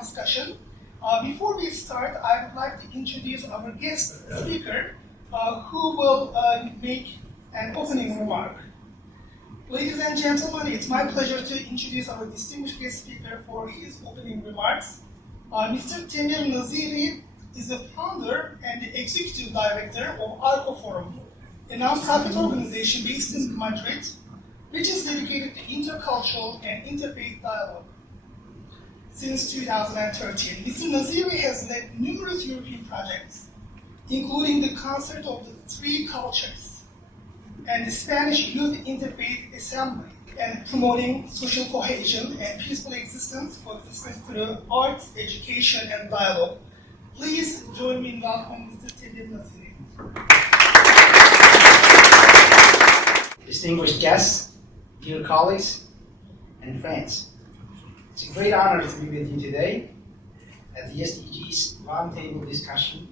discussion. Before we start, I would like to introduce our guest speaker, who will make an opening remark. Ladies and gentlemen, it's my pleasure to introduce our distinguished guest speaker for his opening remarks. Mr. Temir Naziri is the founder and the executive director of ARCO Forum, a non-profit organization based in Madrid, which is dedicated to intercultural and interfaith dialogue. Since 2013, Mr. Naziri has led numerous European projects, including the Concert of the Three Cultures and the Spanish Youth Interfaith Assembly, and promoting social cohesion and peaceful existence through arts, education, and dialogue. Please join me in welcoming Mr. Temir Naziri. Distinguished guests, dear colleagues, and friends. It's a great honor to be with you today at the SDGs Roundtable discussion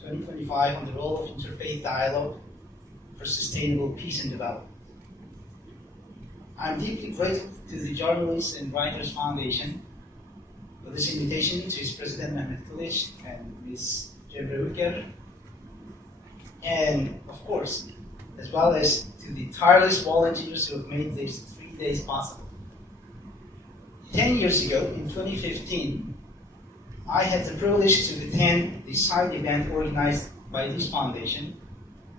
2025 on the role of interfaith dialogue for sustainable peace and development. I'm deeply grateful to the Journalists and Writers Foundation for this invitation, to its President Mehmet Kılıç and Ms. Cemre Ülker, and of course, as well as to the tireless volunteers who have made these 3 days possible. 10 years ago, in 2015, I had the privilege to attend the side event organized by this foundation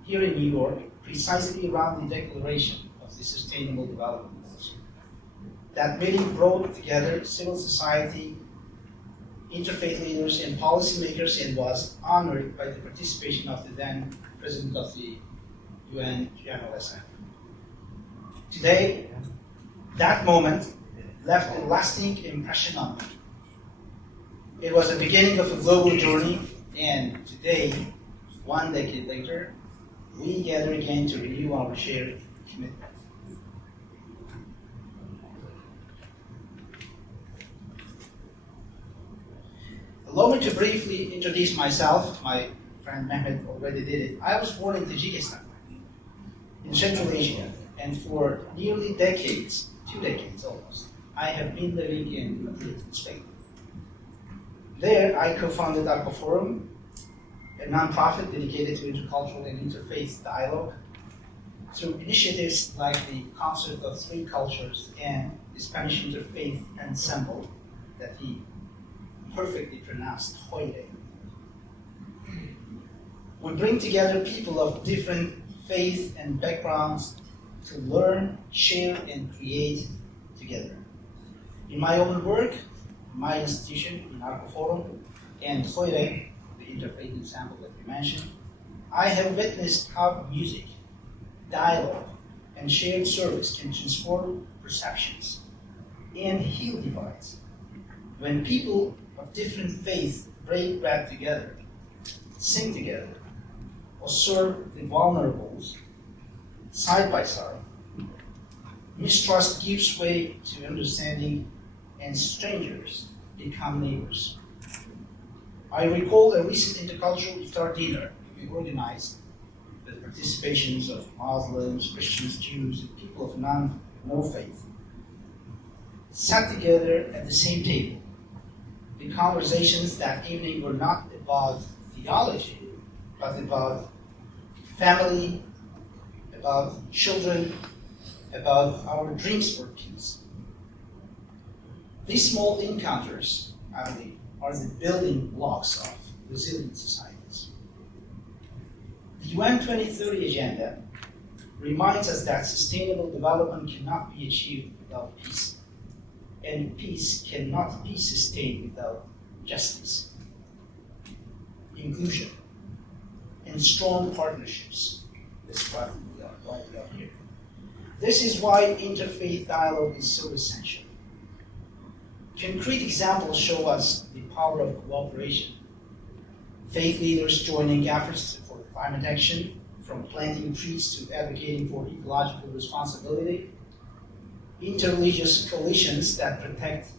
here in New York, precisely around the declaration of the Sustainable Development Goals. That meeting brought together civil society, interfaith leaders, and policymakers, and was honored by the participation of the then President of the UN General Assembly. Today, that moment left a lasting impression on me. It was the beginning of a global journey, and today, 1 decade later, we gather again to renew our shared commitment. Allow me to briefly introduce myself. My friend Mehmet already did it. I was born in Tajikistan, in Central Asia, and for nearly 2 decades almost, I have been living in Madrid, Spain. There, I co-founded ARCO Forum, a non-profit dedicated to intercultural and interfaith dialogue, through initiatives like the Concert of Three Cultures and the Spanish Interfaith Ensemble that he perfectly pronounced Hoyle. We bring together people of different faiths and backgrounds to learn, share, and create together. In my own work, my institution, in ARCO Forum, and Hoyle, the Interfaith Ensemble that we mentioned, I have witnessed how music, dialogue, and shared service can transform perceptions and heal divides. When people of different faiths break bread together, sing together, or serve the vulnerables side by side, mistrust gives way to understanding, and strangers become neighbors. I recall a recent intercultural iftar dinner we organized with participations of Muslims, Christians, Jews, and people of no faith, sat together at the same table. The conversations that evening were not about theology, but about family, about children, about our dreams for peace. These small encounters, I believe, are the building blocks of resilient societies. The UN 2030 Agenda reminds us that sustainable development cannot be achieved without peace, and peace cannot be sustained without justice, inclusion, and strong partnerships. That's why we are here. This is why interfaith dialogue is so essential. Concrete examples show us the power of cooperation. Faith leaders joining efforts for climate action, from planting trees to advocating for ecological responsibility. Interreligious coalitions that protect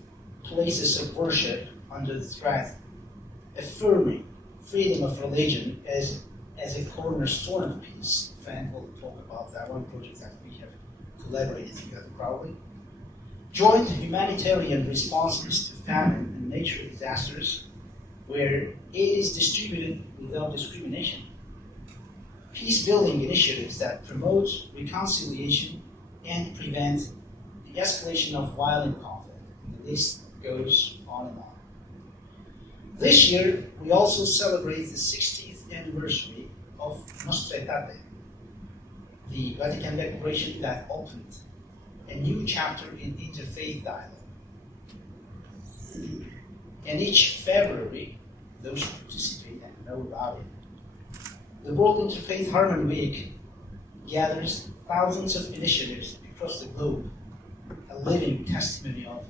places of worship under the threat, affirming freedom of religion as a cornerstone of peace. Fan will talk about that one project that we have collaborated together proudly. joint humanitarian responses to famine and nature disasters, where aid is distributed without discrimination, peace-building initiatives that promote reconciliation and prevent the escalation of violent conflict. And the list goes on and on. This year, we also celebrate the 60th anniversary of Nostra Aetate, the Vatican Declaration that opened a new chapter in interfaith dialogue. And each February, those who participate and know about it, the World Interfaith Harmony Week gathers thousands of initiatives across the globe, a living testimony of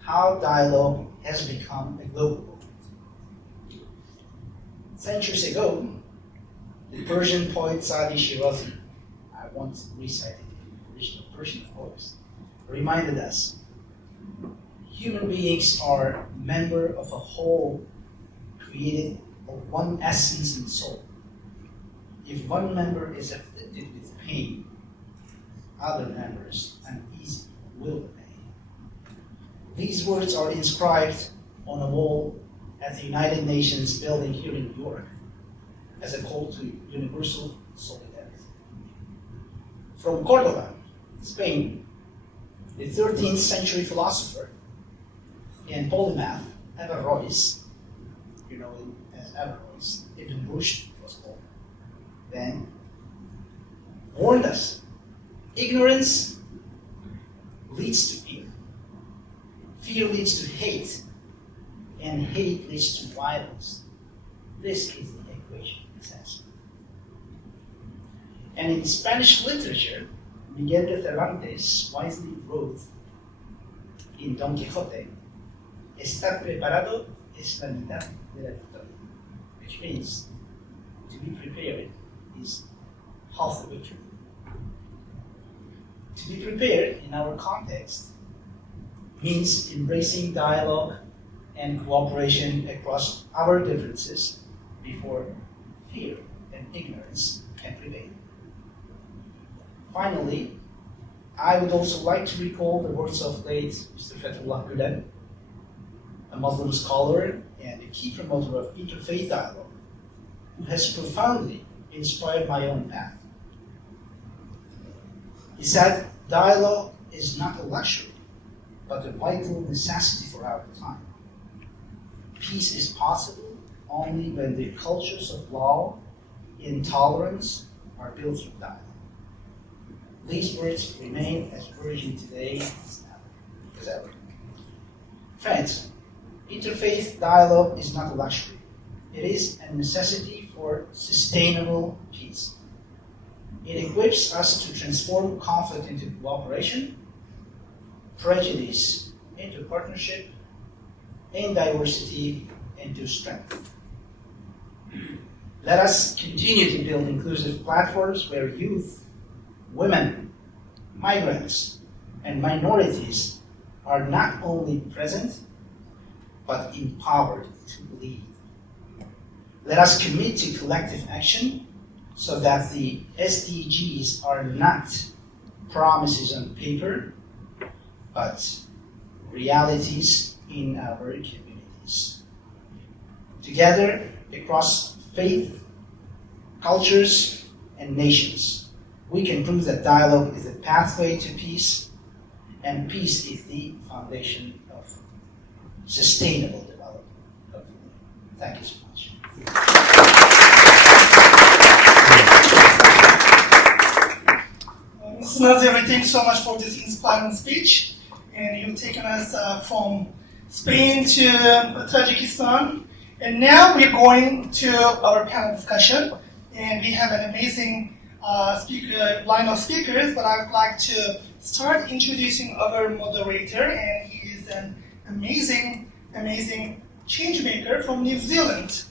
how dialogue has become a global movement. Centuries ago, the Persian poet Sadi Shirazi, I once recited the original Persian, of course, reminded us, human beings are members of a whole created of one essence and soul. If one member is afflicted with pain, other members uneasy will the pain. These words are inscribed on a wall at the United Nations building here in New York as a call to universal solidarity. From Cordoba, Spain, the 13th century philosopher and polymath Averroes, you know him as Averroes, Ibn Rushd was called, then warned us, ignorance leads to fear. Fear leads to hate, and hate leads to violence. This is the equation, it says. And in Spanish literature, Miguel de Cervantes wisely wrote in Don Quixote, estar preparado es la mitad de la victoria, which means to be prepared is half the victory. To be prepared in our context means embracing dialogue and cooperation across our differences before fear and ignorance can prevail. Finally, I would also like to recall the words of late Mr. Fethullah Gulen, a Muslim scholar and a key promoter of interfaith dialogue, who has profoundly inspired my own path. He said, dialogue is not a luxury, but a vital necessity for our time. Peace is possible only when the cultures of law and tolerance are built through dialogue. These words remain as urgent today as ever. Friends, interfaith dialogue is not a luxury. It is a necessity for sustainable peace. It equips us to transform conflict into cooperation, prejudice into partnership, and diversity into strength. Let us continue to build inclusive platforms where youth, women, migrants, and minorities are not only present, but empowered to lead. Let us commit to collective action so that the SDGs are not promises on paper, but realities in our communities. Together, across faith, cultures, and nations, we can prove that dialogue is a pathway to peace, and peace is the foundation of sustainable development. Thank you so much. Mr. Naziri, thank you so much for this inspiring speech. And you've taken us from Spain to Tajikistan. And now we're going to our panel discussion. And we have an amazing line of speakers, but I would like to start introducing our moderator, and he is an amazing change maker from New Zealand.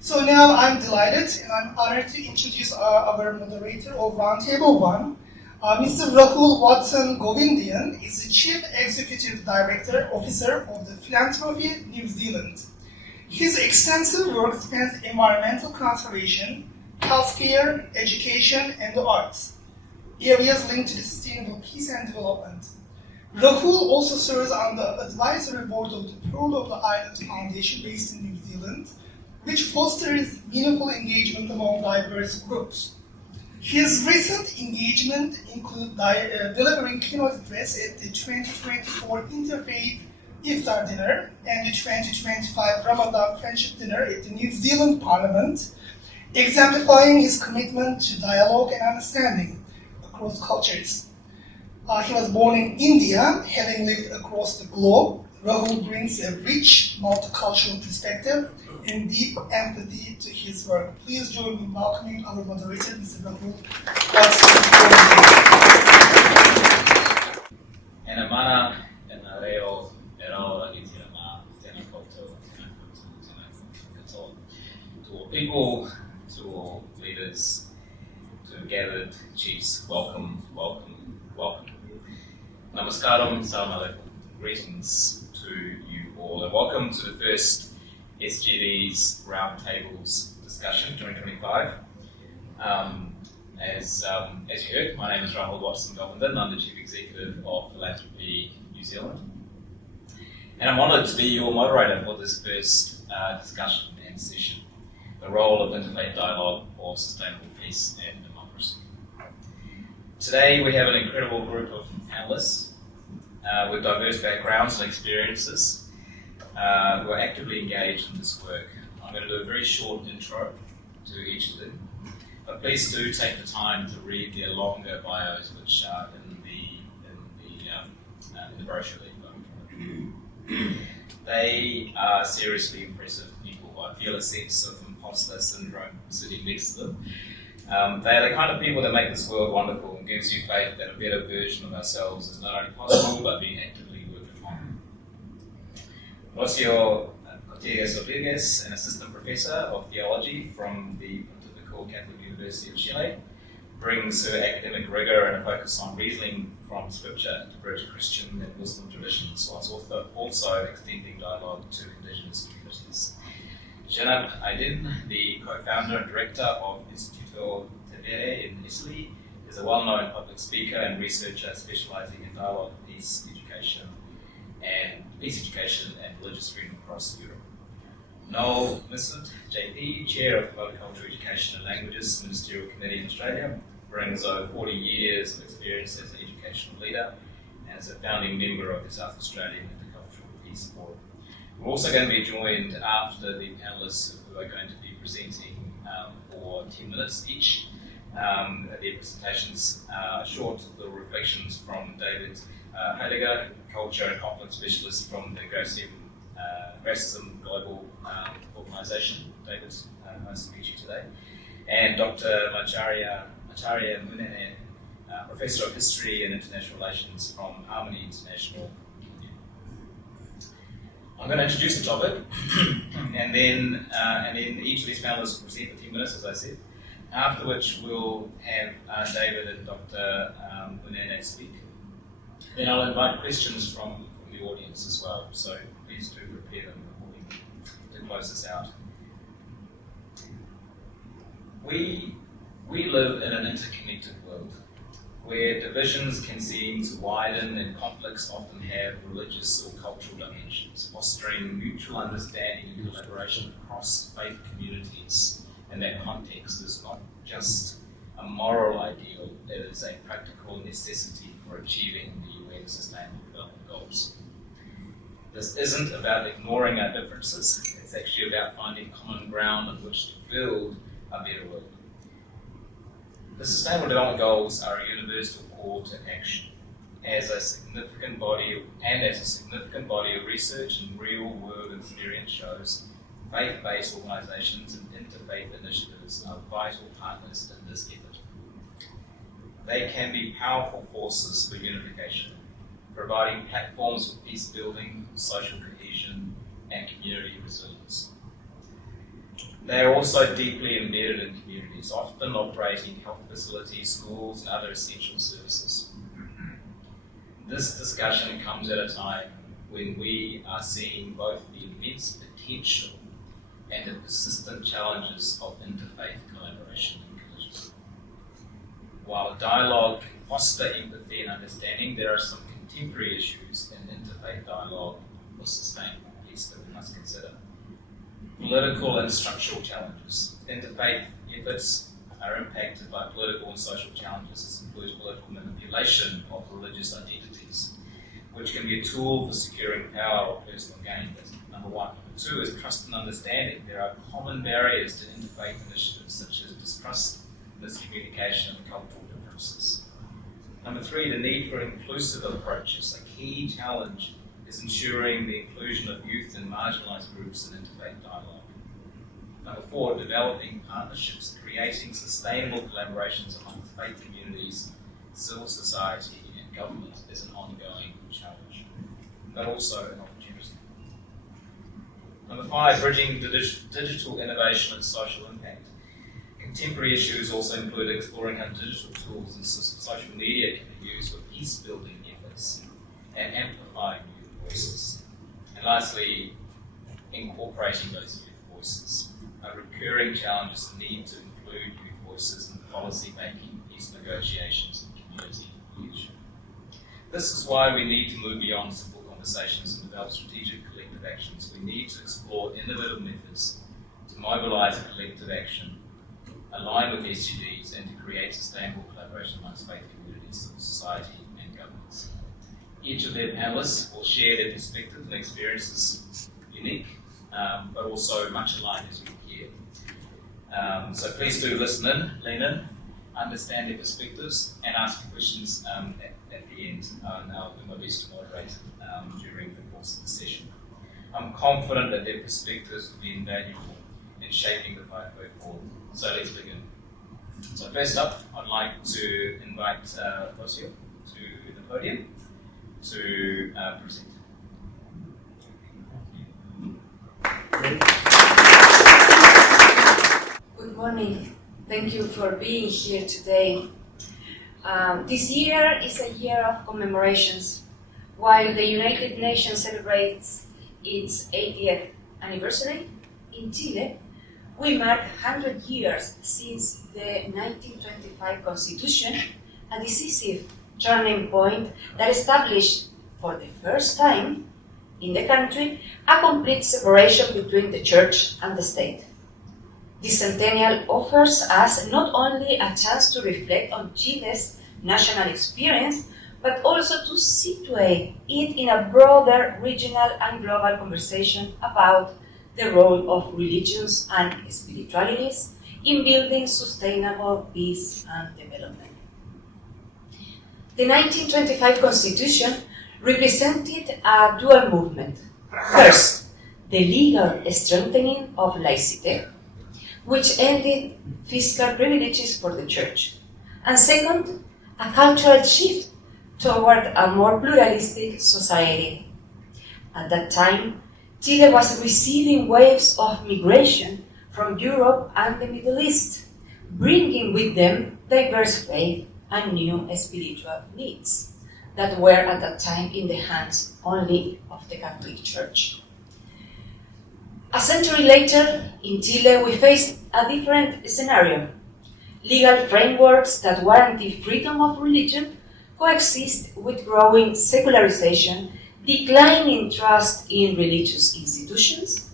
So now I'm delighted and I'm honored to introduce our moderator of Roundtable 1. Mr. Rahul Watson Govindan is the Chief Executive Director Officer of the Philanthropy New Zealand. His extensive work spans environmental conservation, healthcare, education, and the arts, areas linked to the sustainable peace and development. Rahul also serves on the advisory board of the Pearl of the Island Foundation based in New Zealand, which fosters meaningful engagement among diverse groups. His recent engagement include delivering keynote address at the 2024 Interfaith Iftar Dinner and the 2025 Ramadan Friendship Dinner at the New Zealand Parliament, exemplifying his commitment to dialogue and understanding across cultures. He was born in India, having lived across the globe. Rahul brings a rich multicultural perspective and deep empathy to his work. Please join me in welcoming our moderator, Mr. Rahul. Ena mana, ena reo, ero agitira ma, tena koto, to all people, to all leaders, to gathered chiefs, welcome, welcome, welcome. Namaskaram, salam alaikum. Greetings to you all, and welcome to the first SDGs Roundtables discussion 2025. As you heard, my name is Rahul Govindan. I'm the Chief Executive of Philanthropy New Zealand. And I'm honoured to be your moderator for this first discussion and session, the role of interfaith dialogue for sustainable peace and democracy. Today we have an incredible group of panellists with diverse backgrounds and experiences who are actively engaged in this work. I'm going to do a very short intro to each of them, but please do take the time to read their longer bios, which are in the brochure that you got. They are seriously impressive people. I feel a sense of imposter syndrome sitting next to them. They are the kind of people that make this world wonderful and gives you faith that a better version of ourselves is not only possible but being actively worked upon. Rocío Rodríguez, an assistant professor of Theology from the Pontifical Catholic University of Chile, brings her academic rigor and a focus on reasoning from scripture to bridge Christian and Muslim traditions, whilst also extending dialogue to indigenous communities. Cenap, Aydin, the co-founder and director of Instituto Tevere in Italy, is a well-known public speaker and researcher specializing in dialogue, peace education and religious freedom across Europe. Noel, Mifsud, JP, chair of Multicultural Education and Languages Ministerial Committee in Australia, brings over 40 years of experience as an educational leader and is a founding member of the South Australian Intercultural Peace Forum. We're also going to be joined after the panellists who are going to be presenting for 10 minutes each. Their presentations are short little reflections from David Heidegger, culture and conflict specialist from the Racism Global Organisation. David, nice to meet you today. And Dr. Acharya Munene, Professor of History and International Relations from Harmony International. I'm going to introduce the topic, and then each of these panelists will present for 10 minutes, as I said, after which we'll have David and Dr. Munene speak. Then I'll invite questions from the audience as well, so please do prepare them before we close this out. We live in an interconnected world, where divisions can seem to widen and conflicts often have religious or cultural dimensions, fostering mutual understanding and collaboration across faith communities. And that context is not just a moral ideal, it is a practical necessity for achieving the UN Sustainable Development Goals. This isn't about ignoring our differences, it's actually about finding common ground on which to build a better world. The Sustainable Development Goals are a universal call to action. As a significant body of research and real-world experience shows, faith-based organisations and interfaith initiatives are vital partners in this effort. They can be powerful forces for unification, providing platforms for peace building, social cohesion, and community resilience. They are also deeply embedded in communities, often operating health facilities, schools, and other essential services. This discussion comes at a time when we are seeing both the immense potential and the persistent challenges of interfaith collaboration and collision. While dialogue can foster empathy and understanding, there are some contemporary issues in interfaith dialogue for sustainable peace that we must consider. Political and structural challenges. Interfaith efforts are impacted by political and social challenges. This includes political manipulation of religious identities, which can be a tool for securing power or personal gain. That's number one. Number two is trust and understanding. There are common barriers to interfaith initiatives such as distrust, miscommunication, and cultural differences. Number three, the need for inclusive approaches. A key challenge is ensuring the inclusion of youth and marginalised groups in interfaith dialogue. Number four, developing partnerships, creating sustainable collaborations among faith communities, civil society, and government is an ongoing challenge, but also an opportunity. Number five, bridging digital innovation and social impact. Contemporary issues also include exploring how digital tools and social media can be used for peace-building efforts and amplifying youth voices. And lastly, incorporating those youth voices. A recurring challenge is the need to include youth voices in policy making, peace negotiations, and community leadership. This is why we need to move beyond simple conversations and develop strategic collective actions. We need to explore innovative methods to mobilise collective action, align with SDGs, and to create sustainable collaboration amongst faith communities, civil society, and governments. Each of their panelists will share their perspectives and experiences, unique, but also much aligned as you hear. So please do listen in, lean in, understand their perspectives, and ask questions at the end. And I'll do my best to moderate during the course of the session. I'm confident that their perspectives will be invaluable in shaping the pathway forward. So let's begin. So first up, I'd like to invite Rocío to the podium to present. Good morning. Thank you for being here today. This year is a year of commemorations. While the United Nations celebrates its 80th anniversary, in Chile, we mark 100 years since the 1925 Constitution, a decisive turning point that established for the first time in the country a complete separation between the church and the state. This centennial offers us not only a chance to reflect on Chile's national experience, but also to situate it in a broader regional and global conversation about the role of religions and spiritualities in building sustainable peace and development. The 1925 Constitution represented a dual movement. First, the legal strengthening of laicite, which ended fiscal privileges for the church. And second, a cultural shift toward a more pluralistic society. At that time, Chile was receiving waves of migration from Europe and the Middle East, bringing with them diverse faith and new spiritual needs that were at that time in the hands only of the Catholic Church. A century later, in Chile, we faced a different scenario. Legal frameworks that guarantee freedom of religion coexist with growing secularization, declining trust in religious institutions,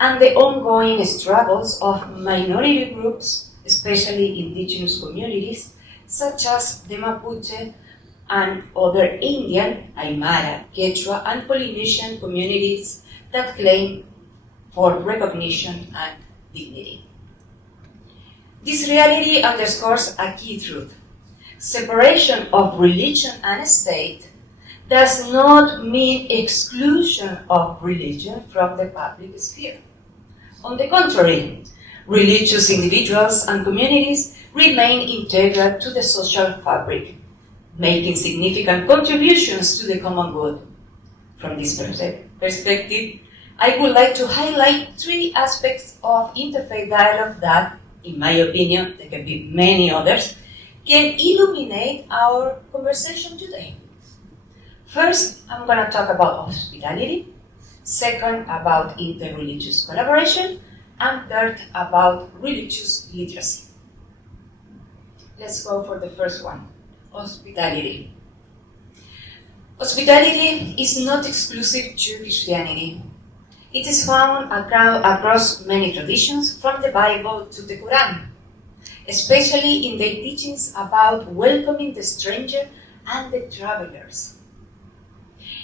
and the ongoing struggles of minority groups, especially indigenous communities, such as the Mapuche and other Indian, Aymara, Quechua, and Polynesian communities that claim for recognition and dignity. This reality underscores a key truth. Separation of religion and state does not mean exclusion of religion from the public sphere. On the contrary, religious individuals and communities remain integral to the social fabric, making significant contributions to the common good. From this perspective, I would like to highlight three aspects of interfaith dialogue that, in my opinion, there can be many others, can illuminate our conversation today. First, I'm going to talk about hospitality. Second, about interreligious collaboration. And third, about religious literacy. Let's go for the first one, hospitality. Hospitality is not exclusive to Christianity. It is found across many traditions, from the Bible to the Quran, especially in the teachings about welcoming the stranger and the travelers.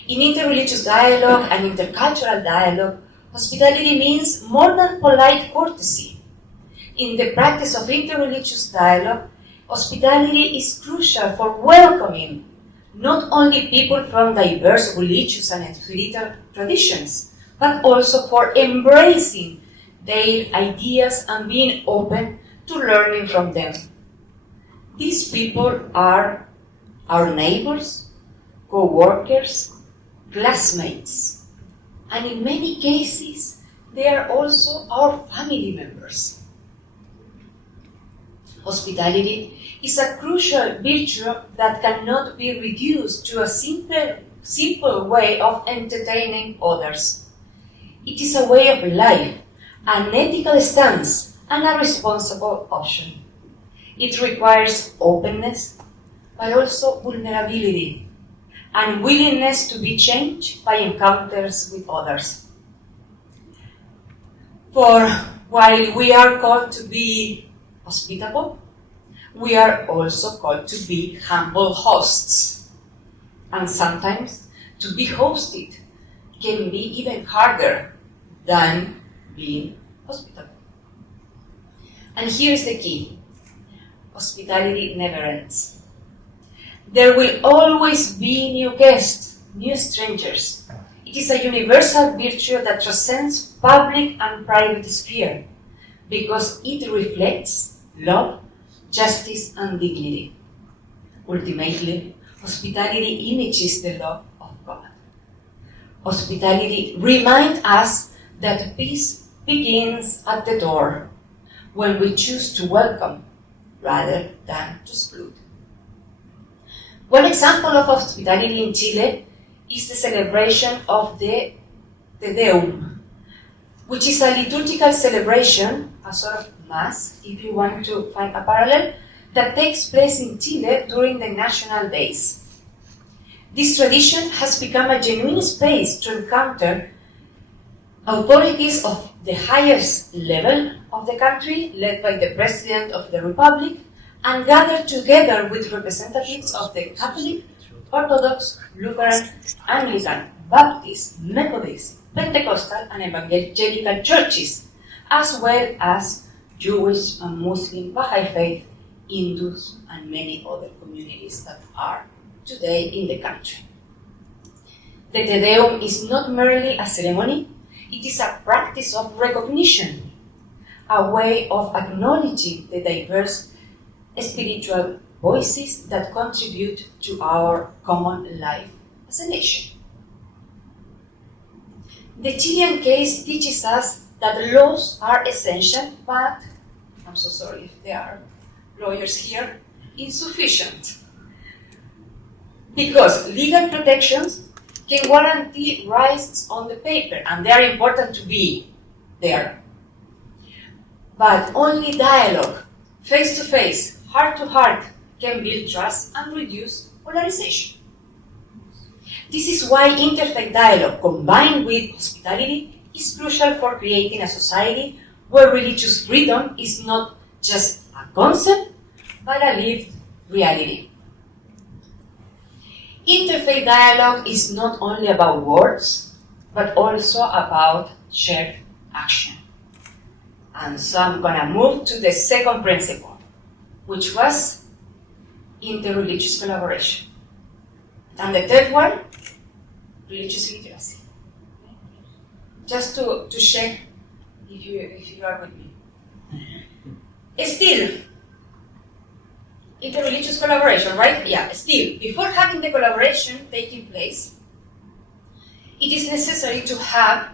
In interreligious dialogue and intercultural dialogue, hospitality means more than polite courtesy. In the practice of interreligious dialogue, hospitality is crucial for welcoming not only people from diverse religious and spiritual traditions, but also for embracing their ideas and being open to learning from them. These people are our neighbors, co-workers, classmates, and in many cases, they are also our family members. Hospitality is a crucial virtue that cannot be reduced to a simple way of entertaining others. It is a way of life, an ethical stance, and a responsible option. It requires openness, but also vulnerability, and willingness to be changed by encounters with others. For while we are called to be hospitable, we are also called to be humble hosts. And sometimes to be hosted can be even harder than being hospitable. And here's the key. Hospitality never ends. There will always be new guests, new strangers. It is a universal virtue that transcends public and private sphere because it reflects love, justice, and dignity. Ultimately, hospitality images the love of God. Hospitality reminds us that peace begins at the door when we choose to welcome rather than to exclude. One example of hospitality in Chile is the celebration of the Te Deum, which is a liturgical celebration, a sort of mass, if you want to find a parallel, that takes place in Chile during the national days. This tradition has become a genuine space to encounter authorities of the highest level of the country, led by the President of the Republic, and gather together with representatives of the Catholic, Orthodox, Lutheran, Anglican, Baptist, Methodist, Pentecostal, and Evangelical churches, as well as Jewish and Muslim, Baha'i faith, Hindus, and many other communities that are today in the country. The Te Deum is not merely a ceremony, it is a practice of recognition, a way of acknowledging the diverse spiritual voices that contribute to our common life as a nation. The Chilean case teaches us that laws are essential, but, I'm so sorry if there are lawyers here, insufficient. Because legal protections can guarantee rights on the paper, and they are important to be there. But only dialogue, face-to-face, heart-to-heart, can build trust and reduce polarization. This is why interfaith dialogue, combined with hospitality, is crucial for creating a society where religious freedom is not just a concept, but a lived reality. Interfaith dialogue is not only about words, but also about shared action. And so I'm going to move to the second principle, which was interreligious collaboration. And the third one, religious literacy. Just to check if you are with me. Still, interreligious collaboration, right? Yeah, still, before having the collaboration taking place, it is necessary to have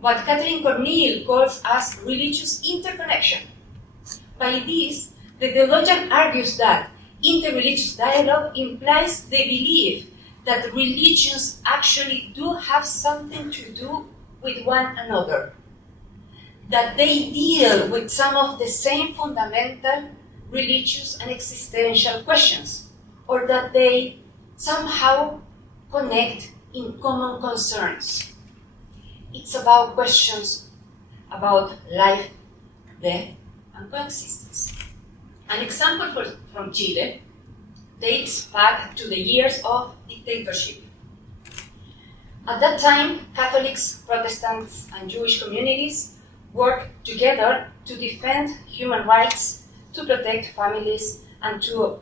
what Catherine Cornell calls as religious interconnection. By this, the theologian argues that interreligious dialogue implies the belief that religions actually do have something to do with one another, that they deal with some of the same fundamental religious and existential questions, or that they somehow connect in common concerns. It's about questions about life, death, and coexistence. An example from Chile dates back to the years of dictatorship. At that time, Catholics, Protestants, and Jewish communities worked together to defend human rights, to protect families, and to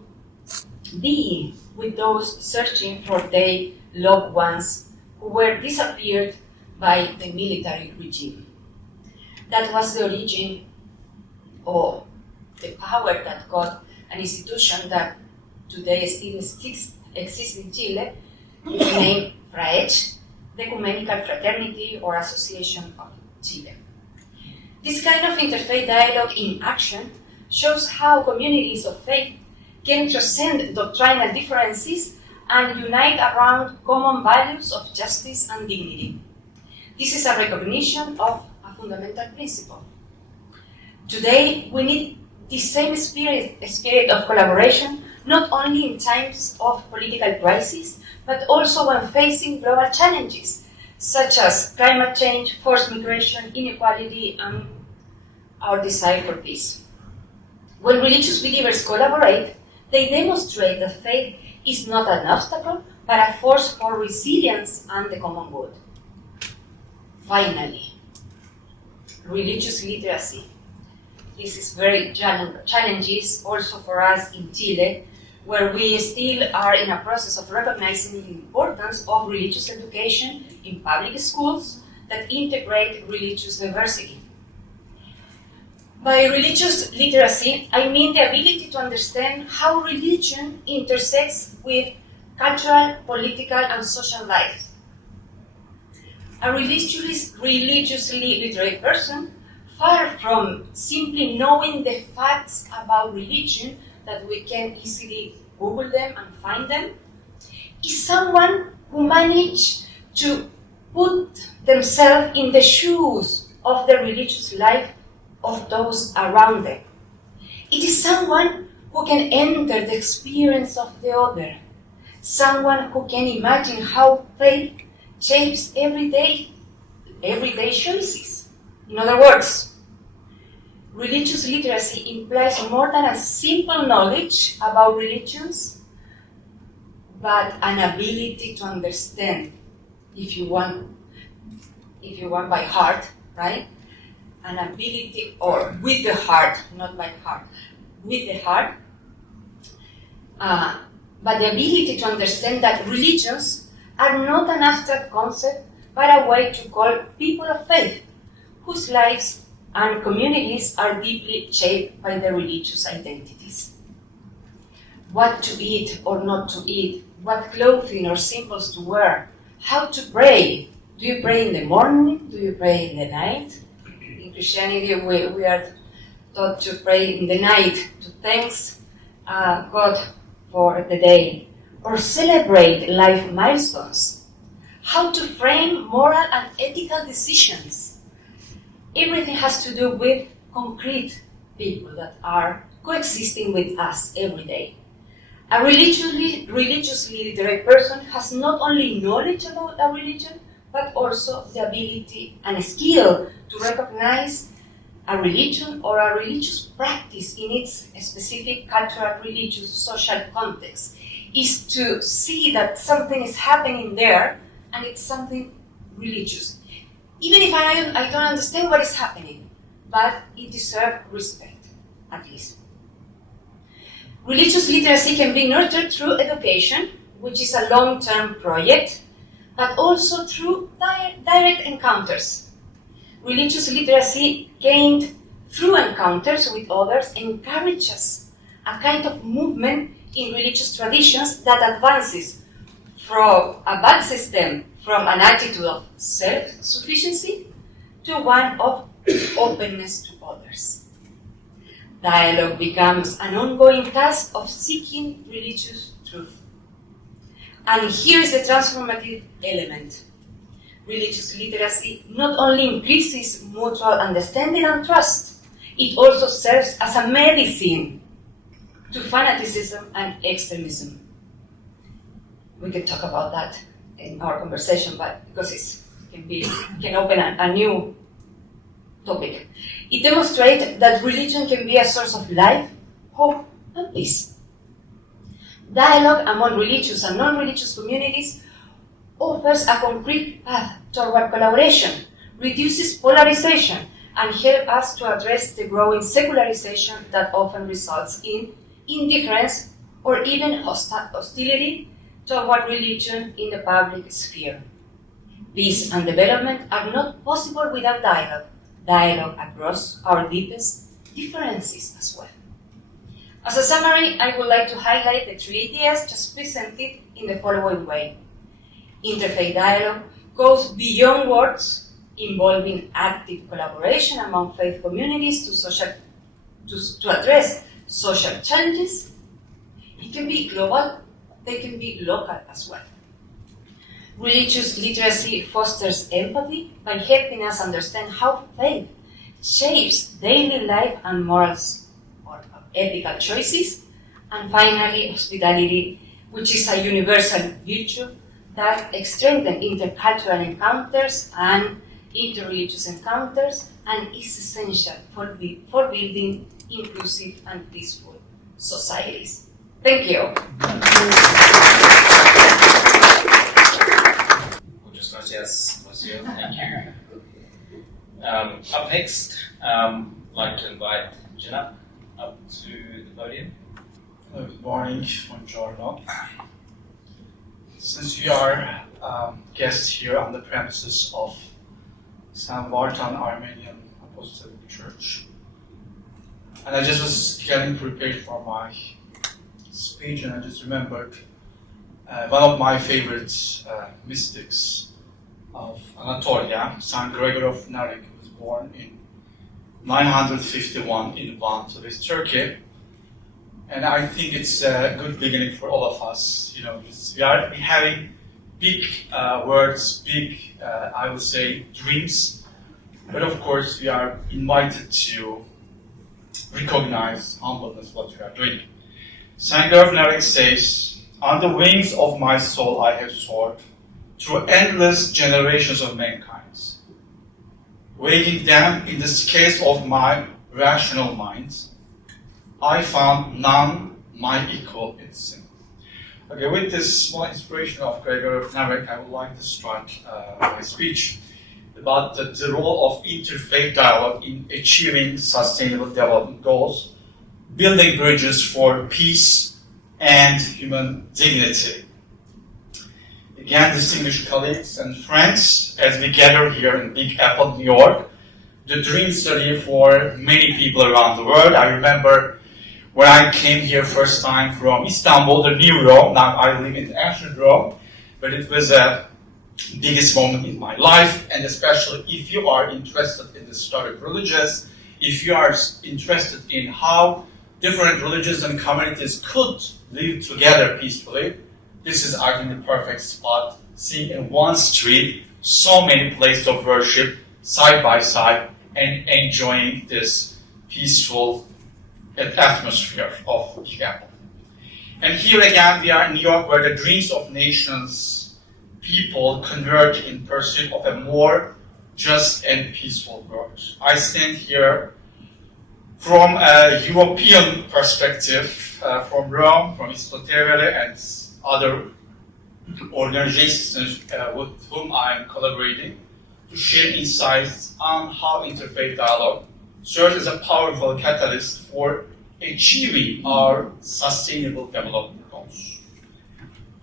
be with those searching for their loved ones who were disappeared by the military regime. That was the origin of the power that got an institution that today still exists in Chile, named FRAECH, the Ecumenical Fraternity or Association of Chile. This kind of interfaith dialogue in action shows how communities of faith can transcend doctrinal differences and unite around common values of justice and dignity. This is a recognition of a fundamental principle. Today, we need the same spirit of collaboration, not only in times of political crisis, but also when facing global challenges, such as climate change, forced migration, inequality, and our desire for peace. When religious believers collaborate, they demonstrate that faith is not an obstacle, but a force for resilience and the common good. Finally, religious literacy. This is very challenging also for us in Chile, where we still are in a process of recognizing the importance of religious education in public schools that integrate religious diversity. By religious literacy, I mean the ability to understand how religion intersects with cultural, political, and social life. A religiously literate person, far from simply knowing the facts about religion that we can easily Google them and find them, is someone who managed to put themselves in the shoes of the religious life of those around them. It is someone who can enter the experience of the other, someone who can imagine how faith shapes everyday choices. In other words, religious literacy implies more than a simple knowledge about religions, but an ability to understand, if you want by heart, right? An ability, or with the heart, not by heart, with the heart, but the ability to understand that religions are not an abstract concept, but a way to call people of faith, whose lives and communities are deeply shaped by their religious identities. What to eat or not to eat, what clothing or symbols to wear, how to pray. Do you pray in the morning? Do you pray in the night? In Christianity, we are taught to pray in the night, to thank God for the day, or celebrate life milestones. How to frame moral and ethical decisions. Everything has to do with concrete people that are coexisting with us every day. A religiously literate person has not only knowledge about a religion, but also the ability and a skill to recognize a religion or a religious practice in its specific cultural, religious, social context. Is to see that something is happening there and it's something religious. Even if I don't understand what is happening, but it deserves respect, at least. Religious literacy can be nurtured through education, which is a long-term project, but also through direct encounters. Religious literacy gained through encounters with others encourages a kind of movement in religious traditions that advances from a bad system, from an attitude of self-sufficiency to one of openness to others. Dialogue becomes an ongoing task of seeking religious truth. And here is the transformative element. Religious literacy not only increases mutual understanding and trust, it also serves as a medicine to fanaticism and extremism. We can talk about that in our conversation, but because it can open a new topic. It demonstrates that religion can be a source of life, hope, and peace. Dialogue among religious and non-religious communities offers a concrete path toward collaboration, reduces polarization, and helps us to address the growing secularization that often results in indifference or even hostility toward religion in the public sphere. Peace and development are not possible without dialogue across our deepest differences as well. As a summary, I would like to highlight the 3 ideas just presented in the following way. Interfaith dialogue goes beyond words, involving active collaboration among faith communities to address social challenges. It can be global, they can be local as well. Religious literacy fosters empathy by helping us understand how faith shapes daily life and morals or ethical choices. And finally, hospitality, which is a universal virtue that strengthens intercultural encounters and interreligious encounters and is essential for building inclusive and peaceful societies. Thank you. Muchas gracias, Rocío. Thank you. Up next, I'd like to invite Cenap up to the podium. Hello, good morning, buongiorno. Since we are guests here on the premises of St. Vartan Armenian Apostolic Church, and I just was getting prepared for my speech, and I just remembered one of my favorite mystics of Anatolia, St. Gregory of Narek, who was born in 951 in Van, today's Turkey. And I think it's a good beginning for all of us. You know, we are having big words, big, I would say, dreams. But of course, we are invited to recognize humbleness, what we are doing. St. Gregory of Narek says, "On the wings of my soul I have soared through endless generations of mankind, weighing them in the scales of my rational mind. I found none my equal in sin." Okay, with this small inspiration of Gregory of Narek, I would like to start my speech about the role of interfaith dialogue in achieving sustainable development goals, building bridges for peace and human dignity. Again, distinguished colleagues and friends, as we gather here in Big Apple, New York, the dream city for many people around the world. I remember when I came here first time from Istanbul, the new Rome. Now I live in ancient Rome, but it was a biggest moment in my life, and especially if you are interested in the study of religions, if you are interested in how different religions and communities could live together peacefully, this is, I think, the perfect spot. Seeing in one street so many places of worship side by side and enjoying this peaceful atmosphere of Big Apple. And here again, we are in New York, where the dreams of nations, people converge in pursuit of a more just and peaceful world. I stand here from a European perspective, from Rome, from Tevere and other organizations with whom I am collaborating, to share insights on how interfaith dialogue serves as a powerful catalyst for achieving our sustainable development goals.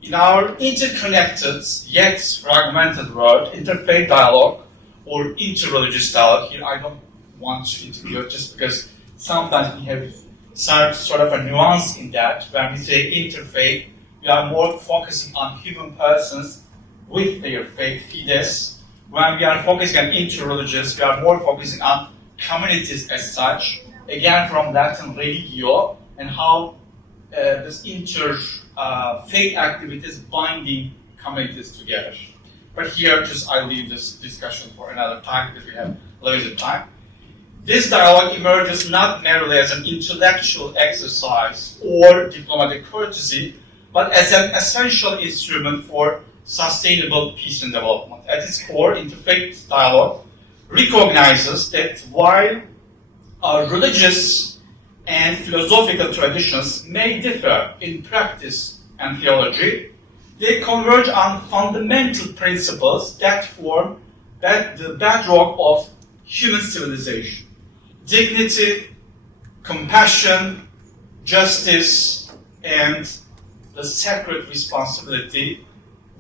In our interconnected yet fragmented world, interfaith dialogue or interreligious dialogue, here I don't want to interview just because sometimes we have sort of a nuance in that. When we say interfaith, we are more focusing on human persons with their faith fides. When we are focusing on interreligious, we are more focusing on communities as such, again from Latin religio, and how this interfaith activities binding communities together. But here, I leave this discussion for another time because we have limited time. This dialogue emerges not merely as an intellectual exercise or diplomatic courtesy, but as an essential instrument for sustainable peace and development. At its core, interfaith dialogue recognizes that while our religious and philosophical traditions may differ in practice and theology, they converge on fundamental principles that form the bedrock of human civilization: dignity, compassion, justice, and the sacred responsibility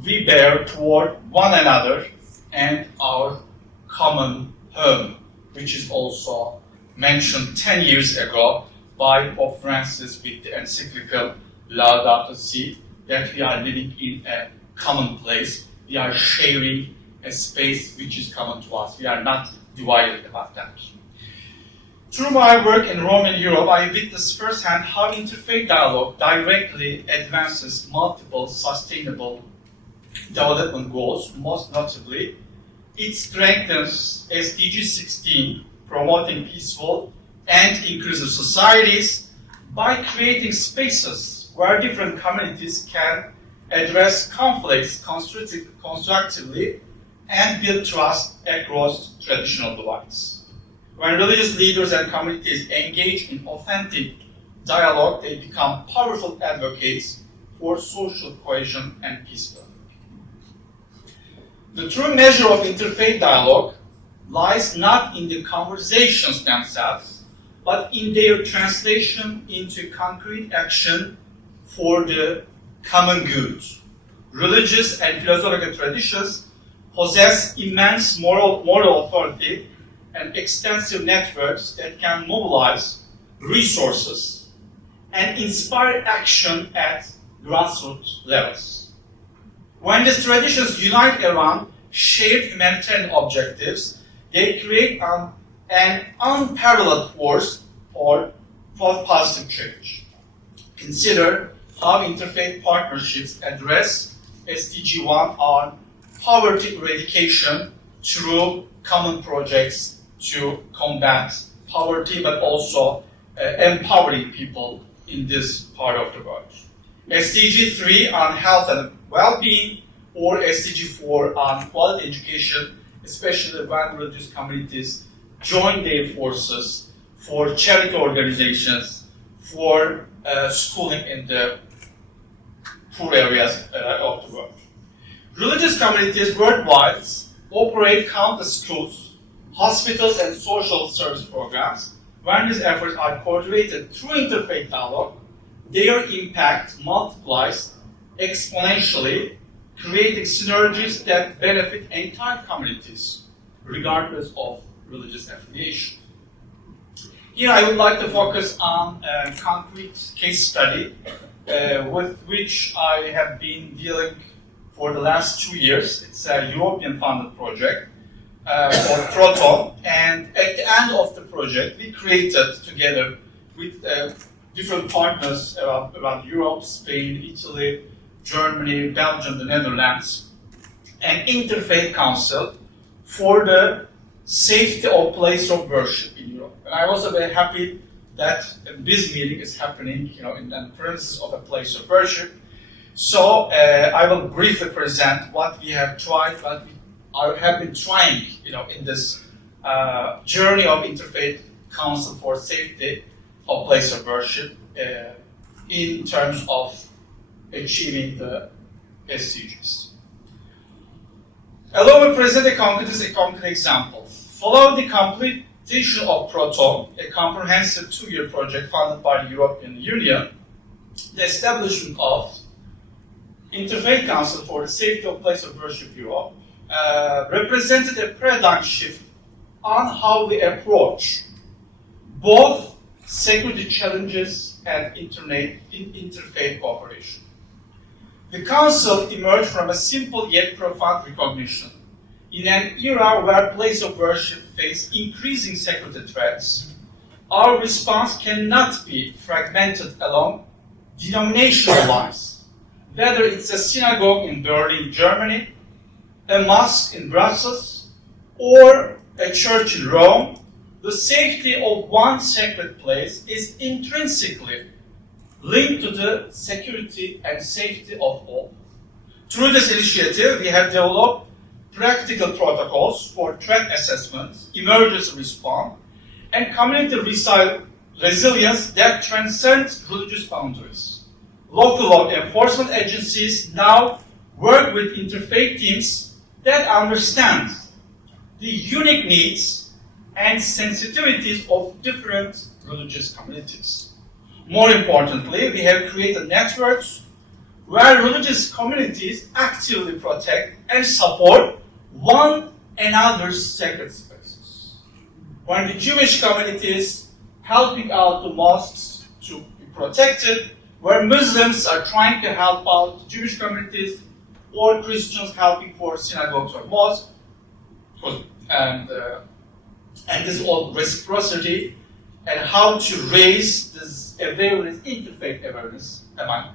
we bear toward one another and our common home, which is also mentioned 10 years ago by Pope Francis with the encyclical Laudato Si, that we are living in a common place. We are sharing a space which is common to us. We are not divided about that. Through my work in Rome and Europe, I witnessed firsthand how interfaith dialogue directly advances multiple sustainable development goals. Most notably, it strengthens SDG 16, promoting peaceful and inclusive societies, by creating spaces where different communities can address conflicts constructively and build trust across traditional divides. When religious leaders and communities engage in authentic dialogue, they become powerful advocates for social cohesion and peace building. The true measure of interfaith dialogue lies not in the conversations themselves, but in their translation into concrete action for the common good. Religious and philosophical traditions possess immense moral authority and extensive networks that can mobilize resources and inspire action at grassroots levels. When these traditions unite around shared humanitarian objectives, they create an unparalleled force for positive change. Consider how interfaith partnerships address SDG 1 on poverty eradication through common projects to combat poverty, but also empowering people in this part of the world. SDG 3 on health and well-being, or SDG 4 on quality education, especially when religious communities join their forces for charity organizations, for schooling in the poor areas of the world. Religious communities worldwide operate countless schools, hospitals, and social service programs. When these efforts are coordinated through interfaith dialogue, their impact multiplies exponentially, creating synergies that benefit entire communities, regardless of religious affiliation. Here I would like to focus on a concrete case study with which I have been dealing for the last 2 years. It's a European-funded project for Proton, and at the end of the project, we created together with different partners around Europe, Spain, Italy, Germany, Belgium, the Netherlands, an interfaith council for the safety of place of worship in Europe. And I was very happy that this meeting is happening, in the premises of a place of worship. So I will briefly present what we have tried, what we have been trying, in this journey of Interfaith Council for Safety of Place of Worship in terms of achieving the SDGs. Allow me to present a concrete example. Following the completion of Proton, a comprehensive 2-year project funded by the European Union, the establishment of Interfaith Council for the Safety of Place of Worship Europe represented a paradigm shift on how we approach both security challenges and interfaith cooperation. The Council emerged from a simple yet profound recognition. In an era where place of worship face increasing security threats, our response cannot be fragmented along denominational lines. Whether it's a synagogue in Berlin, Germany, a mosque in Brussels, or a church in Rome, the safety of one sacred place is intrinsically linked to the security and safety of all. Through this initiative, we have developed practical protocols for threat assessment, emergency response, and community resilience that transcends religious boundaries. Local law enforcement agencies now work with interfaith teams that understand the unique needs and sensitivities of different religious communities. More importantly, we have created networks where religious communities actively protect and support one another's sacred spaces. When the Jewish communities helping out the mosques to be protected, where Muslims are trying to help out the Jewish communities, or Christians helping for synagogues or mosques, and this is all reciprocity, and how to raise this awareness, interfaith awareness among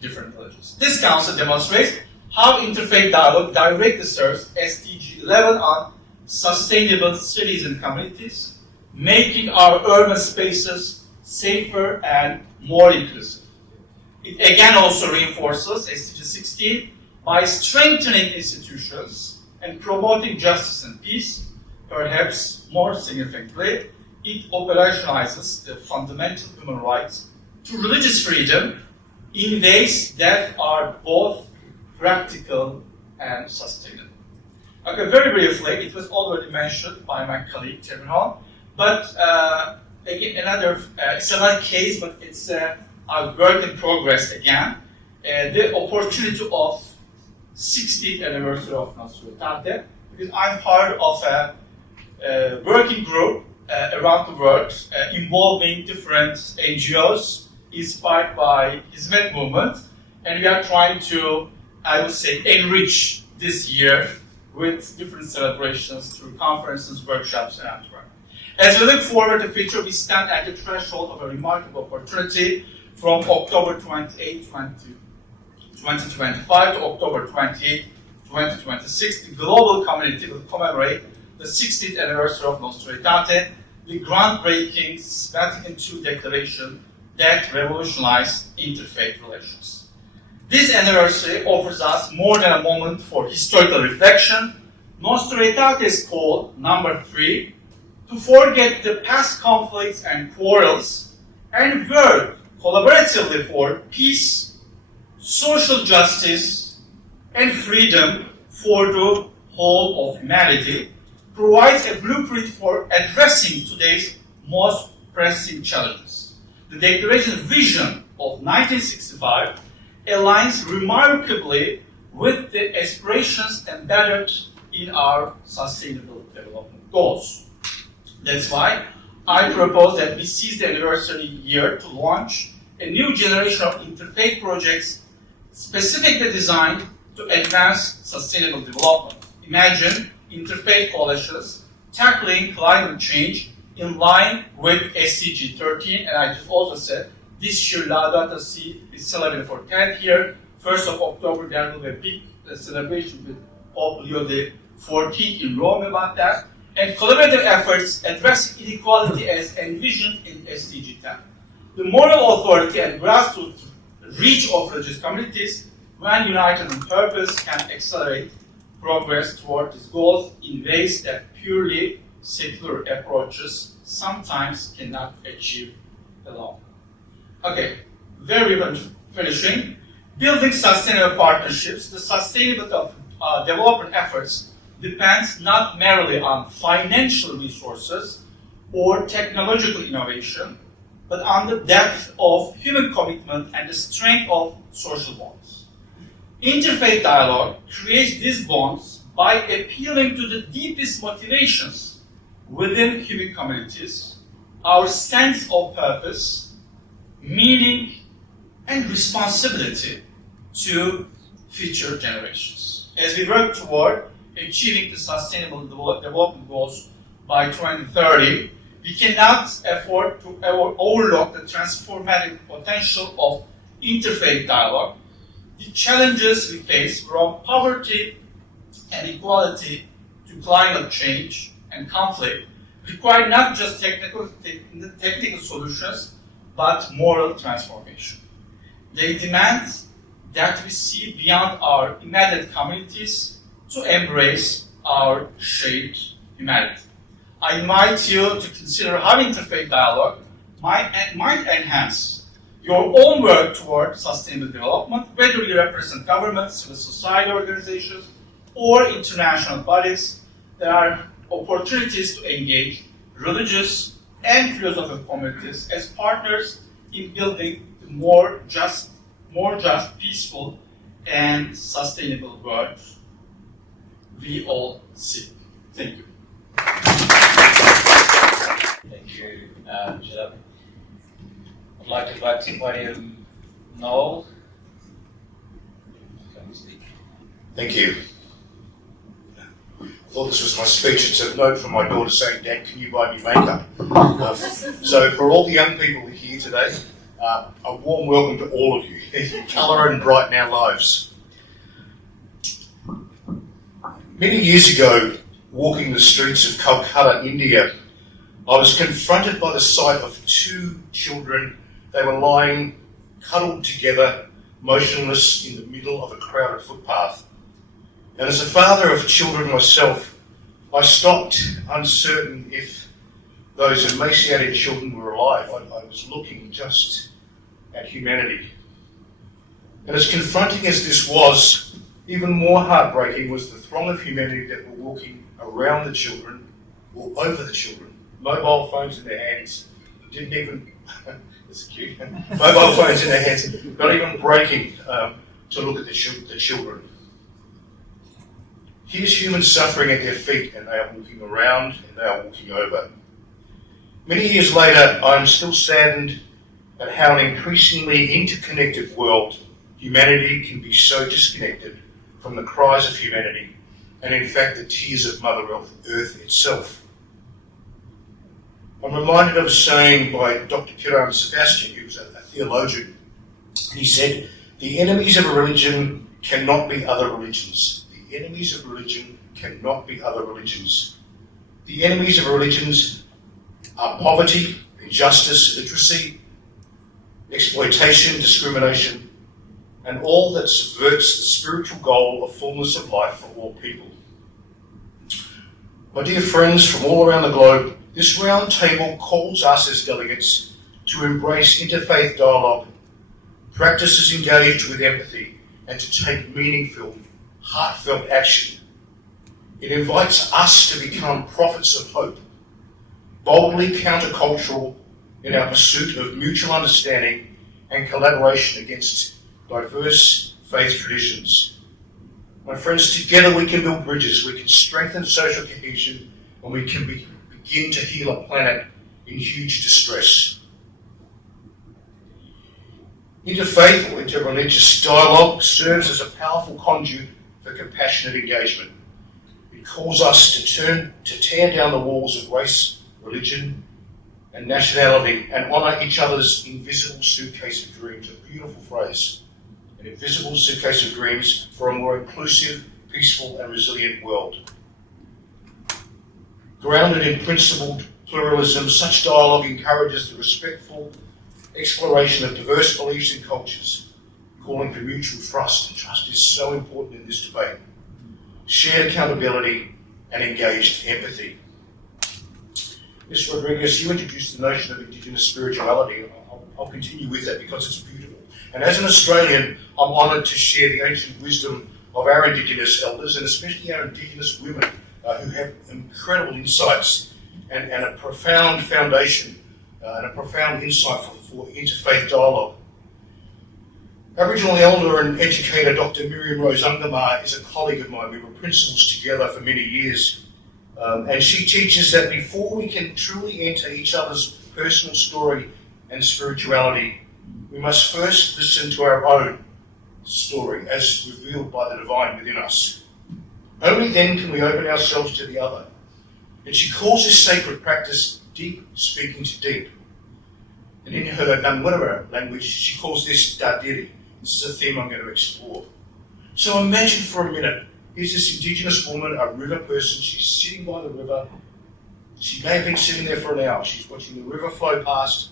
different religions. This council demonstrates how interfaith dialogue directly serves SDG 11 on sustainable cities and communities, making our urban spaces safer and more inclusive. It again also reinforces SDG 16 by strengthening institutions and promoting justice and peace. Perhaps more significantly, it operationalizes the fundamental human rights to religious freedom in ways that are both practical and sustainable. Okay, very briefly, it was already mentioned by my colleague Temir, but again, it's another case, but it's a work in progress again. The opportunity of 60th anniversary of Naziri, because I'm part of a working group around the world involving different NGOs inspired by Hizmet movement, and we are trying to, I would say, enrich this year with different celebrations through conferences, workshops, and elsewhere. As we look forward to the future, we stand at the threshold of a remarkable opportunity from October 28, 2025 to October 28, 2026. The global community will commemorate the 60th anniversary of Naziri, the groundbreaking Vatican II declaration that revolutionized interfaith relations. This anniversary offers us more than a moment for historical reflection. Nostra call number 3 to forget the past conflicts and quarrels and work collaboratively for peace, social justice, and freedom for the whole of humanity, provides a blueprint for addressing today's most pressing challenges. The Declaration's vision of 1965 aligns remarkably with the aspirations embedded in our Sustainable Development Goals. That's why I propose that we seize the anniversary year to launch a new generation of interfaith projects specifically designed to advance sustainable development. Imagine interfaith coalitions tackling climate change in line with SDG 13, and I just also said this year Laudato Si is celebrated for 10th year. 1st of October there will be a big celebration with Pope Leo XIV in Rome about that, and collaborative efforts address inequality as envisioned in SDG 10. The moral authority and grassroots reach of religious communities, when united in purpose, can accelerate progress toward these goals in ways that purely secular approaches sometimes cannot achieve alone. Okay, very much finishing. Building sustainable partnerships, the sustainability of development efforts depends not merely on financial resources or technological innovation, but on the depth of human commitment and the strength of social bonds. Interfaith dialogue creates these bonds by appealing to the deepest motivations within human communities, our sense of purpose, meaning, and responsibility to future generations. As we work toward achieving the Sustainable Development Goals by 2030, we cannot afford to overlook the transformative potential of interfaith dialogue. The challenges we face, from poverty and equality to climate change and conflict, require not just technical solutions, but moral transformation. They demand that we see beyond our immediate communities to embrace our shared humanity. I invite you to consider how interfaith dialogue might enhance your own work toward sustainable development, whether you represent governments, civil society organizations, or international bodies. There are opportunities to engage religious and philosophical communities as partners in building a more just, peaceful, and sustainable world we all seek. Thank you. Thank you, Cenap. I'd like to invite somebody, Noel. Come and speak. Thank you. I thought this was my speech. It's a note from my daughter saying, "Dad, can you buy me makeup?" So for all the young people here today, a warm welcome to all of you. You colour and brighten our lives. Many years ago, walking the streets of Calcutta, India, I was confronted by the sight of two children. They were lying cuddled together, motionless in the middle of a crowded footpath. And as a father of children myself, I stopped, uncertain if those emaciated children were alive. I was looking just at humanity. And as confronting as this was, even more heartbreaking was the throng of humanity that were walking around the children, or over the children. Mobile phones in their hands, didn't even, that's cute, mobile phones in their hands, not even breaking to look at the children. Here's human suffering at their feet, and they are walking around and they are walking over. Many years later, I am still saddened at how an increasingly interconnected world, humanity can be so disconnected from the cries of humanity, and in fact the tears of Mother Earth itself. I'm reminded of a saying by Dr. Kiran Sebastian, who was a theologian. He said, "The enemies of a religion cannot be other religions. The enemies of religion cannot be other religions. The enemies of religions are poverty, injustice, illiteracy, exploitation, discrimination, and all that subverts the spiritual goal of fullness of life for all people." My dear friends from all around the globe, this round table calls us as delegates to embrace interfaith dialogue, practices engaged with empathy, and to take meaningful, heartfelt action. It invites us to become prophets of hope, boldly countercultural in our pursuit of mutual understanding and collaboration against diverse faith traditions. My friends, together we can build bridges, we can strengthen social cohesion, and we can begin to heal a planet in huge distress. Interfaith or interreligious dialogue serves as a powerful conduit for compassionate engagement. It calls us to tear down the walls of race, religion, and nationality and honour each other's invisible suitcase of dreams. A beautiful phrase. An invisible suitcase of dreams for a more inclusive, peaceful, and resilient world. Grounded in principled pluralism, such dialogue encourages the respectful exploration of diverse beliefs and cultures, calling for mutual trust. And trust is so important in this debate. Shared accountability and engaged empathy. Ms. Rodríguez, you introduced the notion of Indigenous spirituality. I'll continue with that because it's beautiful. And as an Australian, I'm honoured to share the ancient wisdom of our Indigenous elders, and especially our Indigenous women, who have incredible insights and a profound foundation and a profound insight for interfaith dialogue. Aboriginal elder and educator Dr. Miriam Rose Ungamar is a colleague of mine. We were principals together for many years. And she teaches that before we can truly enter each other's personal story and spirituality, we must first listen to our own story as revealed by the divine within us. Only then can we open ourselves to the other. And she calls this sacred practice deep speaking to deep. And in her Ngangwera language, she calls this Naziri. This is a theme I'm going to explore. So imagine for a minute, here's this Indigenous woman, a river person. She's sitting by the river. She may have been sitting there for an hour. She's watching the river flow past.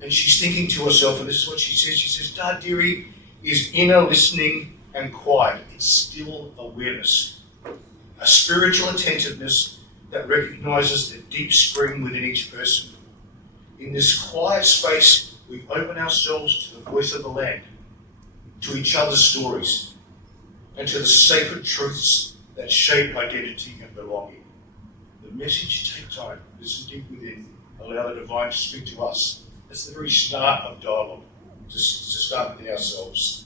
And she's thinking to herself, and this is what she says. She says, Naziri, is inner listening and quiet. It's still awareness. A spiritual attentiveness that recognizes the deep spring within each person. In this quiet space, we open ourselves to the voice of the land, to each other's stories, and to the sacred truths that shape identity and belonging. The message: take time, listen deep within, allow the divine to speak to us. That's the very start of dialogue, to start within ourselves.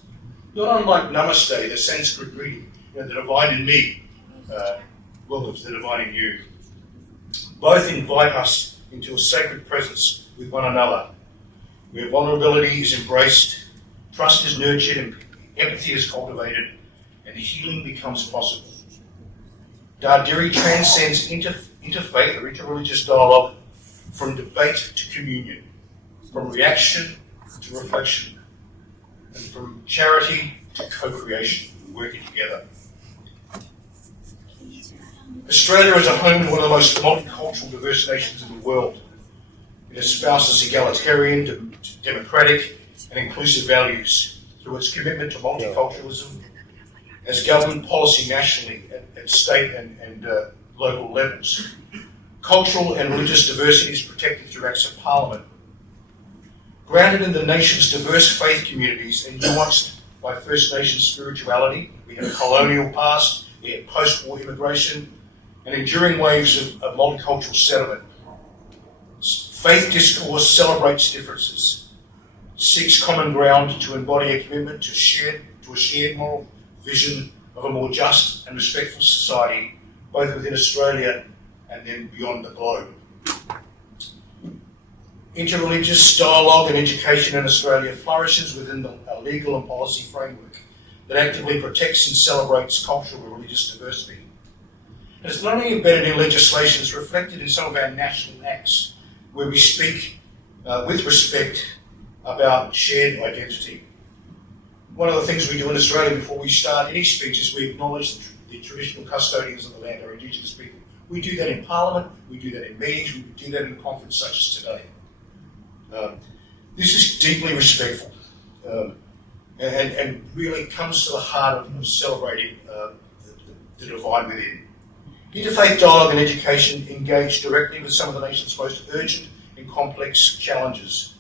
Not unlike Namaste, the Sanskrit greeting, the divine in me, welcome to the divine in you. Both invite us into a sacred presence with one another, where vulnerability is embraced, trust is nurtured, and empathy is cultivated, and healing becomes possible. Naziri transcends interfaith or interreligious dialogue from debate to communion, from reaction to reflection, and from charity to co-creation, working together. Australia is a home to one of the most multicultural, diverse nations in the world. It espouses egalitarian, democratic, and inclusive values through its commitment to multiculturalism as government policy nationally at state and local levels. Cultural and religious diversity is protected through acts of parliament. Grounded in the nation's diverse faith communities and nuanced by First Nations spirituality, we have a colonial past, we have post-war immigration, and enduring waves of multicultural settlement. Faith discourse celebrates differences, seeks common ground to embody a commitment to a shared moral vision of a more just and respectful society, both within Australia and then beyond the globe. Interreligious dialogue and education in Australia flourishes within a legal and policy framework that actively protects and celebrates cultural and religious diversity. And it's not only embedded in legislation, it's reflected in some of our national acts, where we speak with respect about shared identity. One of the things we do in Australia before we start any speech is we acknowledge the traditional custodians of the land, our Indigenous people. We do that in Parliament, we do that in meetings, we do that in a conference such as today. This is deeply respectful and really comes to the heart of celebrating the divine within. Interfaith dialogue and education engage directly with some of the nation's most urgent and complex challenges.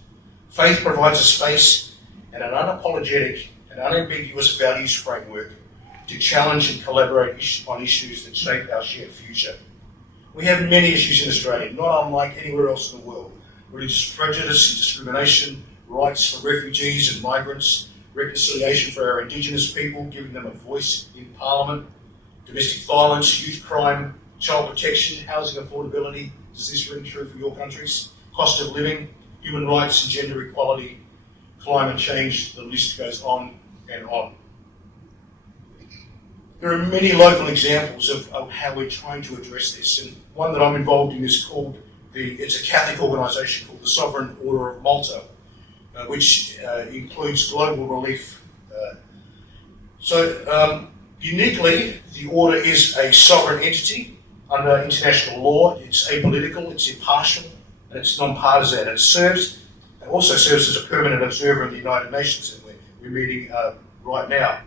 Faith provides a space and an unapologetic and unambiguous values framework to challenge and collaborate on issues that shape our shared future. We have many issues in Australia, not unlike anywhere else in the world. Religious prejudice and discrimination, rights for refugees and migrants, reconciliation for our Indigenous people, giving them a voice in Parliament, domestic violence, youth crime, child protection, housing affordability. Does this ring true for your countries? Cost of living, human rights and gender equality, climate change, the list goes on and on. There are many local examples of how we're trying to address this, and one that I'm involved in is called it's a Catholic organisation called the Sovereign Order of Malta, which includes global relief. Uniquely, the order is a sovereign entity under international law. It's apolitical, it's impartial, and it's non-partisan. It also serves as a permanent observer of the United Nations, and we're meeting right now.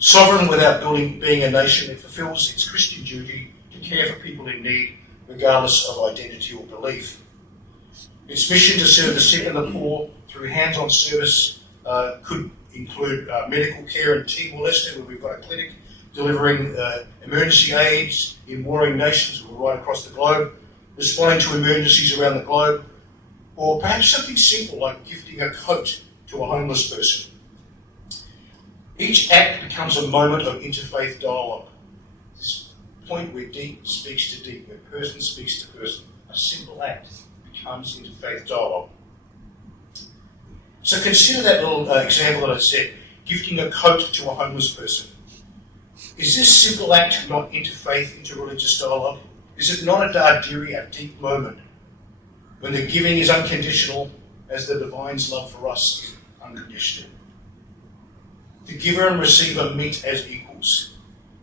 Sovereign without being a nation, it fulfills its Christian duty to care for people in need, regardless of identity or belief. Its mission to serve the sick and the poor through hands-on service could include medical care in Timor-Leste, where we've got a clinic delivering emergency aids in warring nations right across the globe, responding to emergencies around the globe, or perhaps something simple like gifting a coat to a homeless person. Each act becomes a moment of interfaith dialogue. This point where deep speaks to deep, where person speaks to person. A simple act becomes interfaith dialogue. So consider that little example that I said, gifting a coat to a homeless person. Is this simple act not interfaith, interreligious dialogue? Is it not a Naziri, a deep moment, when the giving is unconditional as the divine's love for us is unconditional? The giver and receiver meet as equals.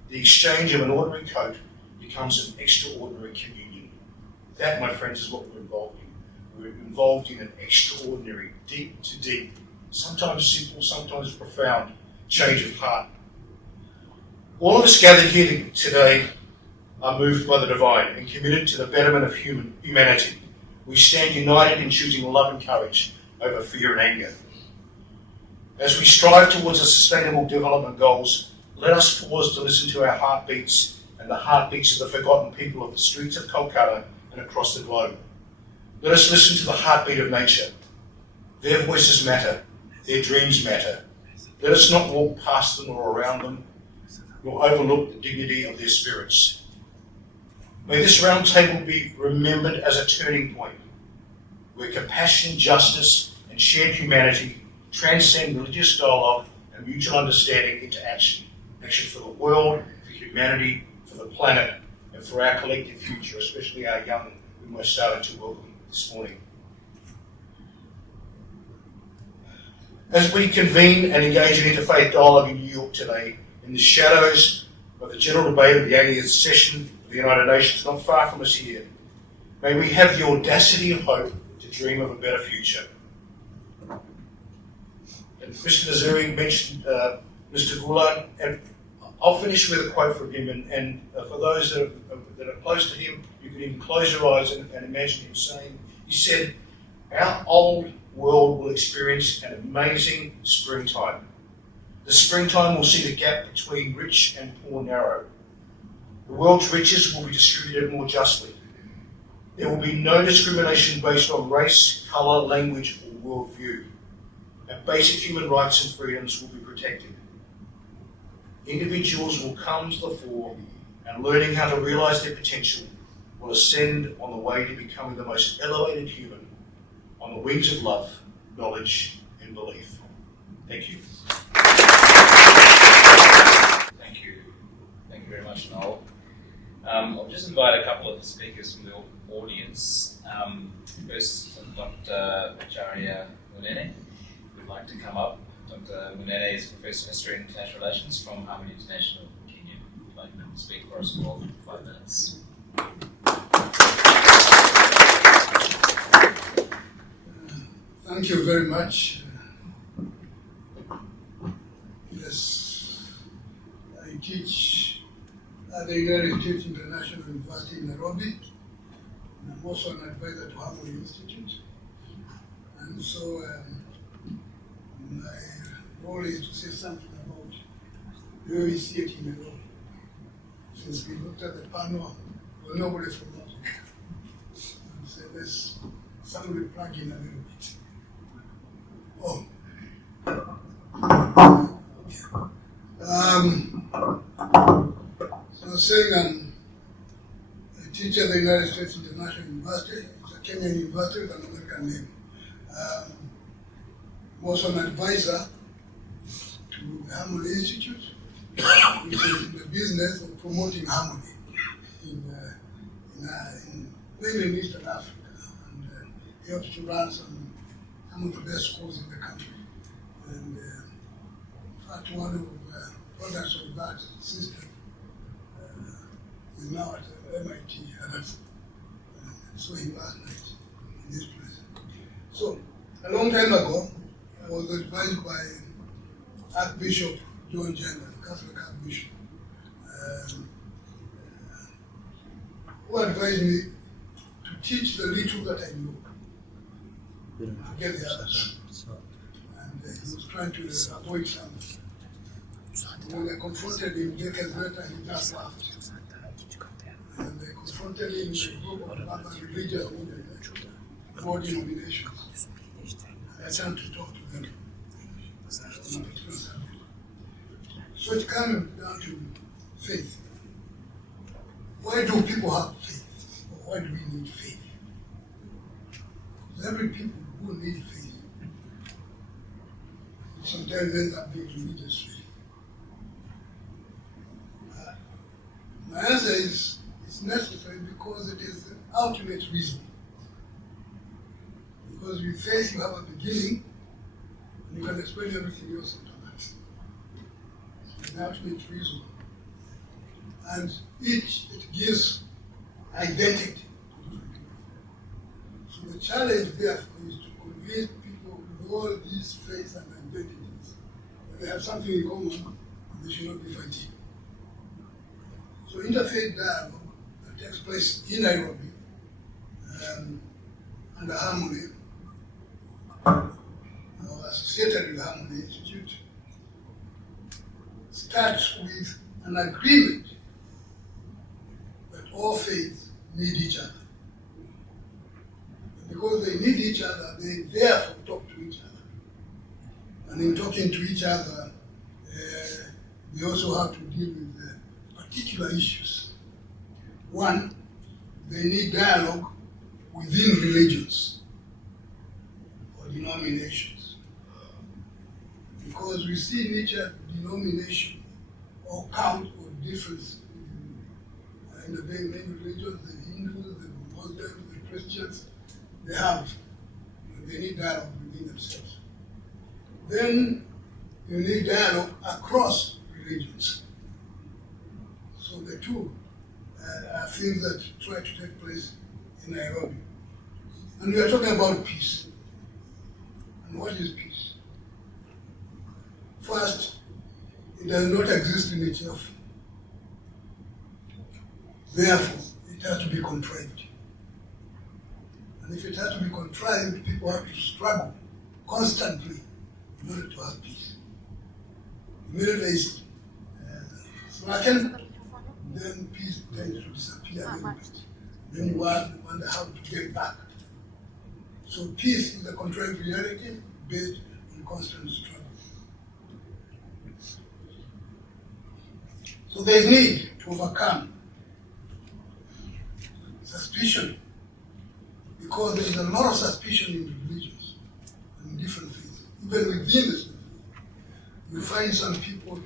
The exchange of an ordinary coat becomes an extraordinary communion. That, my friends, is what we're involved in. We're involved in an extraordinary, deep to deep sometimes simple, sometimes profound, change of heart. All of us gathered here today are moved by the divine and committed to the betterment of humanity. We stand united in choosing love and courage over fear and anger. As we strive towards the sustainable development goals, let us pause to listen to our heartbeats and the heartbeats of the forgotten people of the streets of Kolkata and across the globe. Let us listen to the heartbeat of nature. Their voices matter. Their dreams matter. Let us not walk past them or around them, nor overlook the dignity of their spirits. May this roundtable be remembered as a turning point, where compassion, justice, and shared humanity transcend religious dialogue and mutual understanding into action. Action for the world, for humanity, for the planet, and for our collective future, especially our young, whom I started to welcome this morning. As we convene and engage in interfaith dialogue in New York today, in the shadows of the general debate of the 80th session of the United Nations, not far from us here, may we have the audacity and hope to dream of a better future. And Mr. Naziri mentioned Mr. Goulart, and I'll finish with a quote from him, and for those that are close to him, you can even close your eyes and imagine him saying, he said, "Our old world will experience an amazing springtime. The springtime will see the gap between rich and poor narrow. The world's riches will be distributed more justly. There will be no discrimination based on race, colour, language, or worldview. And basic human rights and freedoms will be protected. Individuals will come to the fore, and learning how to realise their potential will ascend on the way to becoming the most elevated human on the wings of love, knowledge, and belief." Thank you. Thank you. Thank you very much, Noel. I'll just invite a couple of the speakers from the audience. First, Dr. Acharya Munene would like to come up. Dr. Munene is Professor of History and International Relations from Harmony International, Kenya. Would like to speak for us for 5 minutes. Thank you very much. Yes, I teach at the United States International University in Nairobi, and I'm also an advisor to Harmony Institute. And so my role is to say something about where we see it in Nairobi. Since we looked at the panel, well, nobody forgot it. And so let's somebody plug in a little bit. Oh. So I was saying I teach at the United States International University. It's a Kenyan university with an American name. I'm also an advisor to the Harmony Institute, which is in the business of promoting harmony mainly in Eastern Africa, and helps to run some of the best schools in the country. And in fact, one of the products of that system is now at MIT, and I saw him last night in this place. So, a long time ago, I was advised by Archbishop John Jenner, the Catholic Archbishop, who advised me to teach the little that I know, forget the others. And he was trying to avoid something. When I confronted him decades later, he just laughed. And I confronted him in a group of other religious movements, 4 denominations. I turned to talk to them. So it comes down to faith. Why do people have faith? Or why do we need faith? Because every people who need faith sometimes ends up being religious faith. My answer is it's necessary because it is the ultimate reason. Because with faith you have a beginning and you can explain everything else after that. It's the ultimate reason. And it gives identity. So the challenge therefore is to convince people with all these faiths and identities, but they have something in common, and they should not be fighting. So interfaith dialogue that takes place in Nairobi, under Harmony, associated with Harmony Institute, starts with an agreement that all faiths need each other. And because they need each other, they therefore talk to each other. And in talking to each other, they also have to deal with particular issues. One, they need dialogue within religions or denominations. Because we see in each denomination or count of difference in the main religions, the Hindus, the Muslims, the Christians, they need dialogue within themselves. Then you need dialogue across religions. So the two are things that try to take place in Nairobi. And we are talking about peace. And what is peace? First, it does not exist in itself. Therefore, it has to be contrived. And if it has to be contrived, people have to struggle constantly in order to have peace. Immediately it's slackened, then peace tends to disappear a little bit. Then you wonder how to get back. So peace is a contrived reality based on constant struggle. So there is need to overcome suspicion, because there is a lot of suspicion in religions and different faiths. Even within the faith, you find some people,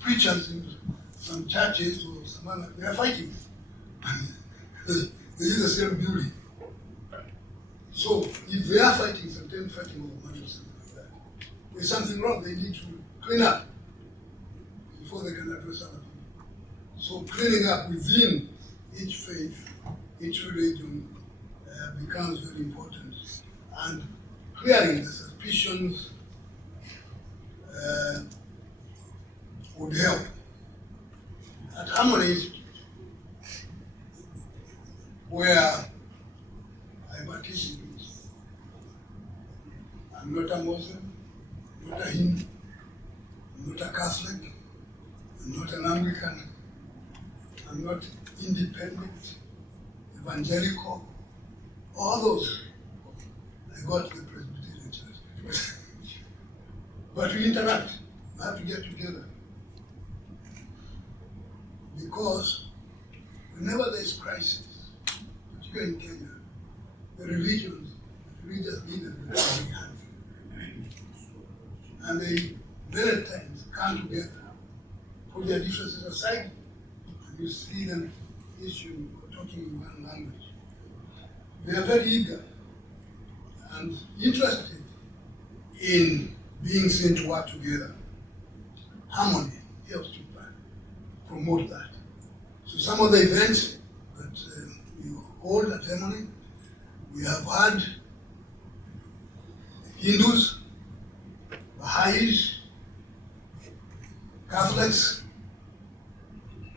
preachers in some churches or some other, they are fighting. They use the same building. So if they are fighting, sometimes fighting over money or something like that, there's something wrong. They need to clean up before they can address other people. So cleaning up within each faith, each religion becomes very important, and clearing the suspicions would help. At Harmony Institute, where I participate, I'm not a Muslim, not a Hindu, I'm not a Catholic, I'm not an Anglican, I'm not independent, evangelical, all those. I got to the Presbyterian Church. But we interact, we have to get together. Because whenever there is crisis, particularly in Kenya, the religious leaders are very handy. And they many times come together, put their differences aside, and you see them issue or talking in one language. They are very eager and interested in being seen to work together. Harmony helps to promote that. So some of the events that we hold at Harmony, we have had Hindus, Baha'is, Catholics,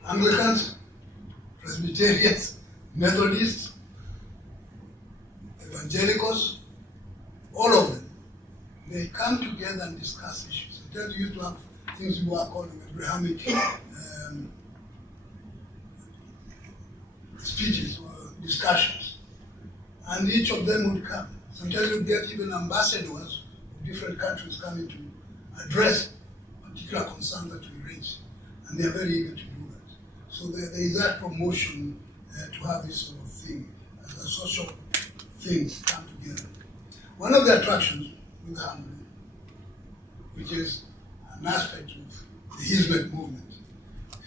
Anglicans, Presbyterians, Methodists, Evangelicals, all of them. They come together and discuss issues. Sometimes we used to have things we were calling Abrahamic speeches or discussions. And each of them would come. Sometimes you get even ambassadors of different countries coming to address particular concerns that we raise. And they are very eager to do that. So there is that promotion to have this sort of thing, as a social thing come together. One of the attractions with Harmony, which is an aspect of the Hizmet movement,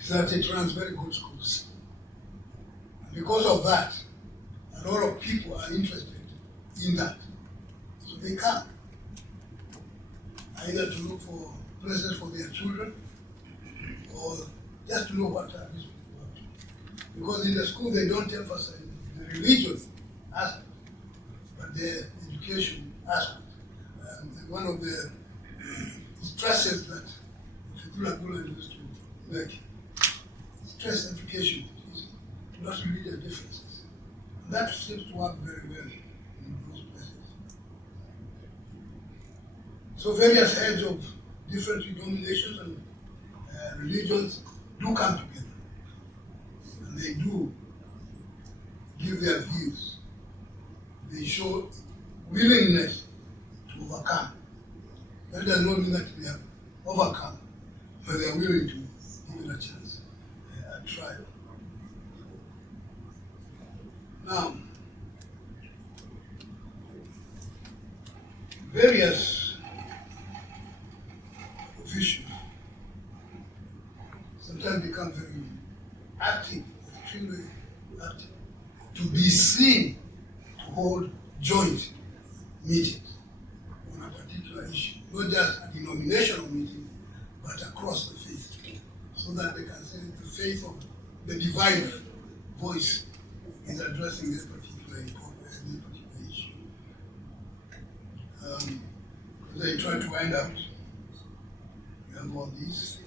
is that it runs very good schools. And because of that, a lot of people are interested in that. So they come, either to look for places for their children, or just to know what are these people up to. Because in the school they don't emphasize the religion aspect, but the education aspect. one of the stresses that Philanthropy used to make. Stress education is not religious differences. And that seems to work very well in those places. So various heads of different denominations and religions do come together. And they do give their views. They show willingness to overcome. That does not mean that they have overcome, but they are willing to give it a chance, a trial. Now, various officials sometimes become very active, extremely active, to be seen to hold joint meetings on a particular issue, not just a denominational meeting, but across the faith, so that they can say the faith of the divine voice is addressing this particular issue. They try to find out, we have all these.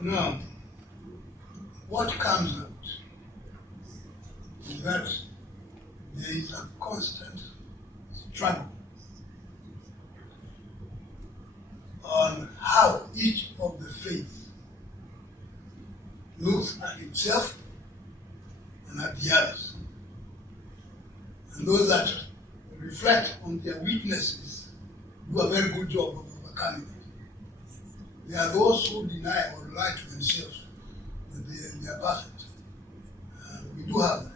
Now, what comes out is that there is a constant struggle on how each of the faiths looks at itself and at the others. And those that reflect on their weaknesses do a very good job of overcoming it. There are those who deny or lie to themselves that they are perfect. We do have that.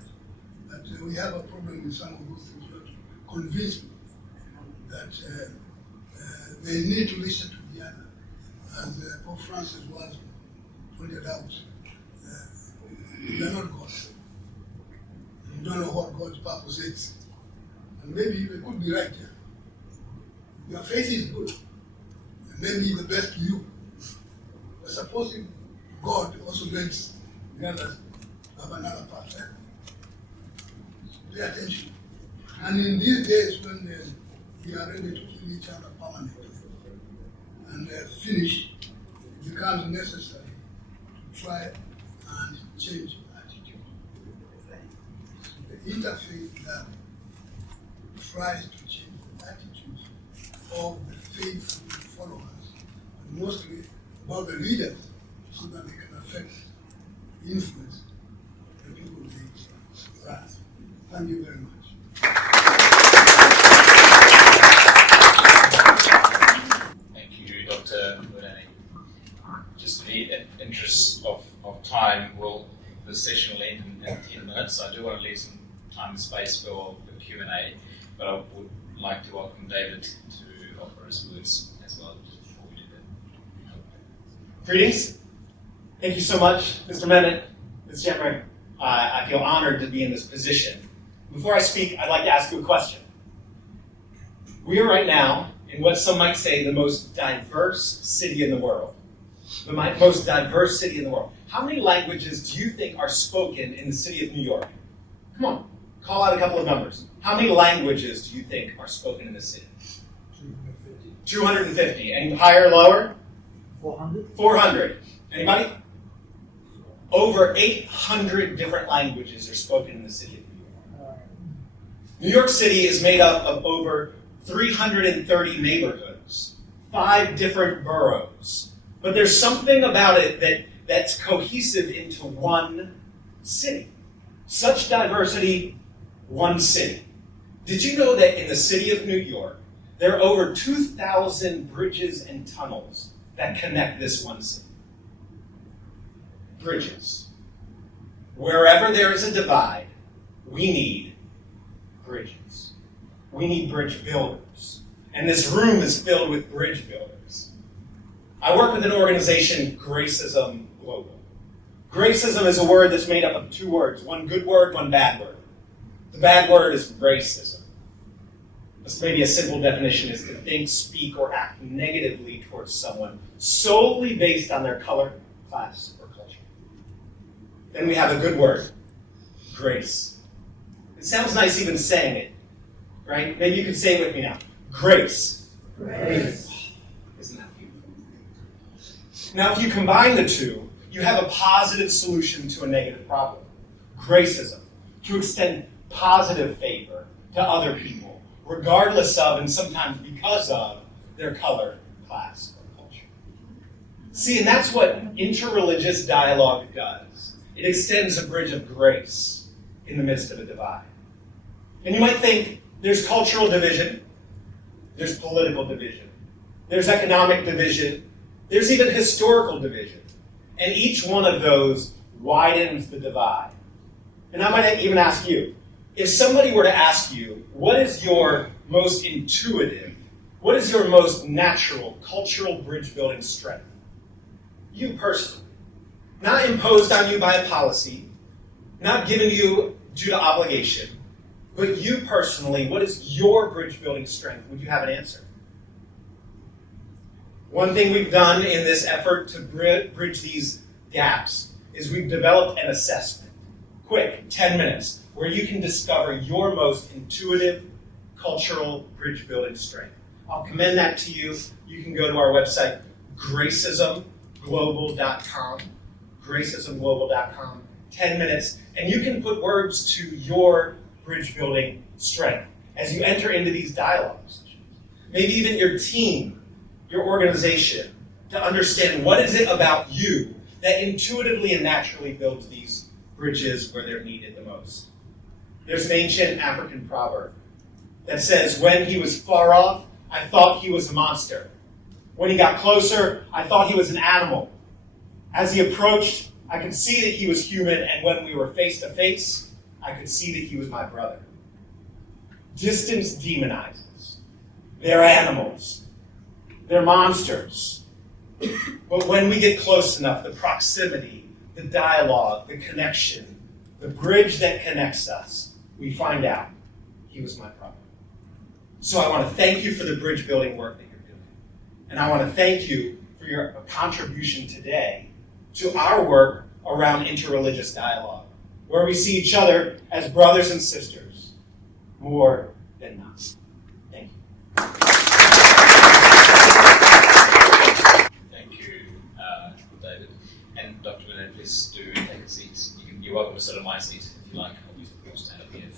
But we have a problem with some of those things. You have to convince me that they need to listen to the other. As Pope Francis was pointed out, they are not God. You don't know what God's purpose is. And maybe they could be right there. Your faith is good, and maybe the best to you. But supposing God also makes the others have another path. Pay attention. And in these days when we are ready to kill each other permanently and finish, it becomes necessary to try and change attitude. The interfaith that tries to change the attitude of the faithful followers, and mostly about the leaders, so that they can affect, influence the people they run. Thank you very much. Thank you, Dr. Mudani. Just in the interest of time, the session will end in 10 minutes. I do want to leave some time and space for Q&A, but I would like to welcome David to offer his words as well before we do that. Greetings. Thank you so much, Mr. Mehmet, Ms. Temir. I feel honored to be in this position. Before I speak, I'd like to ask you a question. We are right now in what some might say the most diverse city in the world. The most diverse city in the world. How many languages do you think are spoken in the city of New York? Come on, call out a couple of numbers. How many languages do you think are spoken in the city? 250. Any higher or lower? 400. 400. Anybody? Over 800 different languages are spoken in the city of New York. New York City is made up of over 330 neighborhoods, 5 different boroughs. But there's something about it that's cohesive into one city. Such diversity, one city. Did you know that in the city of New York, there are over 2,000 bridges and tunnels that connect this one city? Bridges. Wherever there is a divide, we need bridges. We need bridge builders. And this room is filled with bridge builders. I work with an organization, Gracism Global. Gracism is a word that's made up of 2 words, one good word, one bad word. The bad word is racism. Maybe a simple definition is to think, speak, or act negatively towards someone solely based on their color, class, or culture. Then we have a good word, grace. It sounds nice even saying it, right? Maybe you can say it with me now. Grace. Grace. Isn't that beautiful? Now, if you combine the two, you have a positive solution to a negative problem. Gracism, to extend positive favor to other people, regardless of, and sometimes because of, their color, class, or culture. See, and that's what interreligious dialogue does. It extends a bridge of grace in the midst of a divide. And you might think, there's cultural division, there's political division, there's economic division, there's even historical division. And each one of those widens the divide. And I might even ask you, if somebody were to ask you, what is your most intuitive, what is your most natural cultural bridge building strength? You personally. Not imposed on you by a policy, not given you due to obligation, but you personally, what is your bridge building strength? Would you have an answer? One thing we've done in this effort to bridge these gaps is we've developed an assessment. Quick, 10 minutes, where you can discover your most intuitive cultural bridge building strength. I'll commend that to you. You can go to our website, gracismglobal.com, gracismglobal.com, 10 minutes, and you can put words to your bridge building strength as you enter into these dialogues. Maybe even your team, your organization, to understand what is it about you that intuitively and naturally builds these bridges where they're needed the most. There's an ancient African proverb that says, when he was far off, I thought he was a monster. When he got closer, I thought he was an animal. As he approached, I could see that he was human, and when we were face to face, I could see that he was my brother. Distance demonizes. They're animals. They're monsters. But when we get close enough, the proximity, the dialogue, the connection, the bridge that connects us, we find out he was my brother. So I want to thank you for the bridge building work that you're doing. And I want to thank you for your contribution today to our work around interreligious dialogue, where we see each other as brothers and sisters, more than not. Thank you. Thank you, David. And Dr. Govindan, please do take a seat. You're welcome to sit on my seat if you like. I'll stand up here.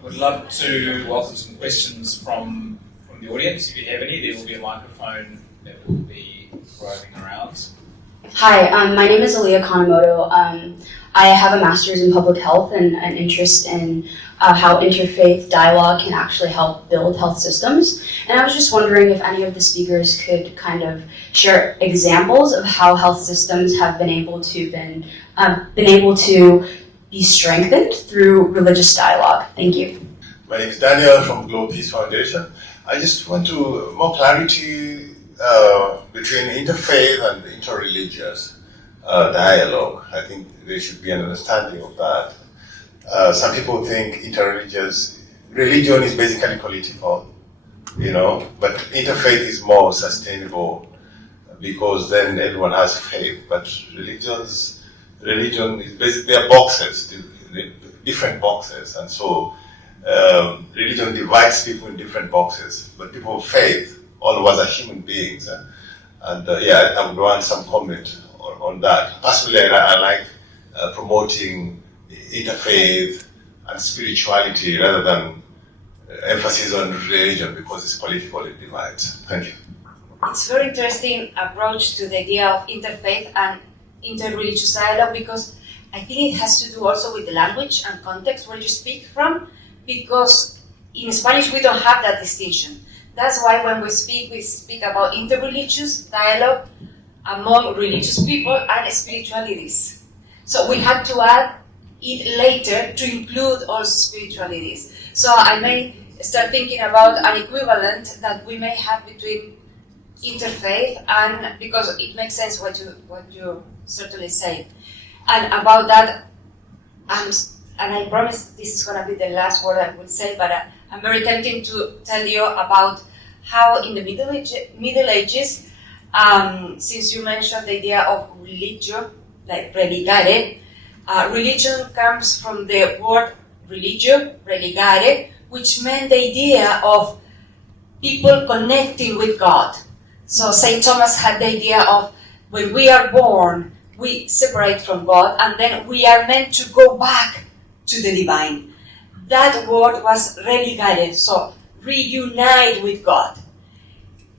I would love to welcome some questions from the audience. If you have any, there will be a microphone that will be roving around. Hi, my name is Aliyah Kanemoto. I have a master's in public health and an interest in how interfaith dialogue can actually help build health systems. And I was just wondering if any of the speakers could kind of share examples of how health systems have been able to be strengthened through religious dialogue. Thank you. My name is Daniel from Global Peace Foundation. I just want to more clarity between interfaith and interreligious dialogue. I think there should be an understanding of that. Some people think religion is basically political, but interfaith is more sustainable because then everyone has faith. But religion is basically, there are boxes, different boxes, and so religion divides people in different boxes. But people of faith, all of us are human beings, I would want some comment on that. Personally, I like promoting interfaith and spirituality rather than emphasis on religion because it's political, it divides. Thank you. It's a very interesting approach to the idea of interfaith and interreligious dialogue because I think it has to do also with the language and context where you speak from, because in Spanish we don't have that distinction. That's why when we speak about interreligious dialogue among religious people and spiritualities. So we had to add it later to include also spiritualities. So I may start thinking about an equivalent that we may have between interfaith and, because it makes sense what you certainly say. And about that, and I promise this is going to be the last word I will say, but I'm very tempted to tell you about how in the Middle Ages, since you mentioned the idea of religio, like religare, religion comes from the word religio, religare, which meant the idea of people connecting with God. So St. Thomas had the idea of when we are born, we separate from God, and then we are meant to go back to the divine. That word was religare, so reunite with God.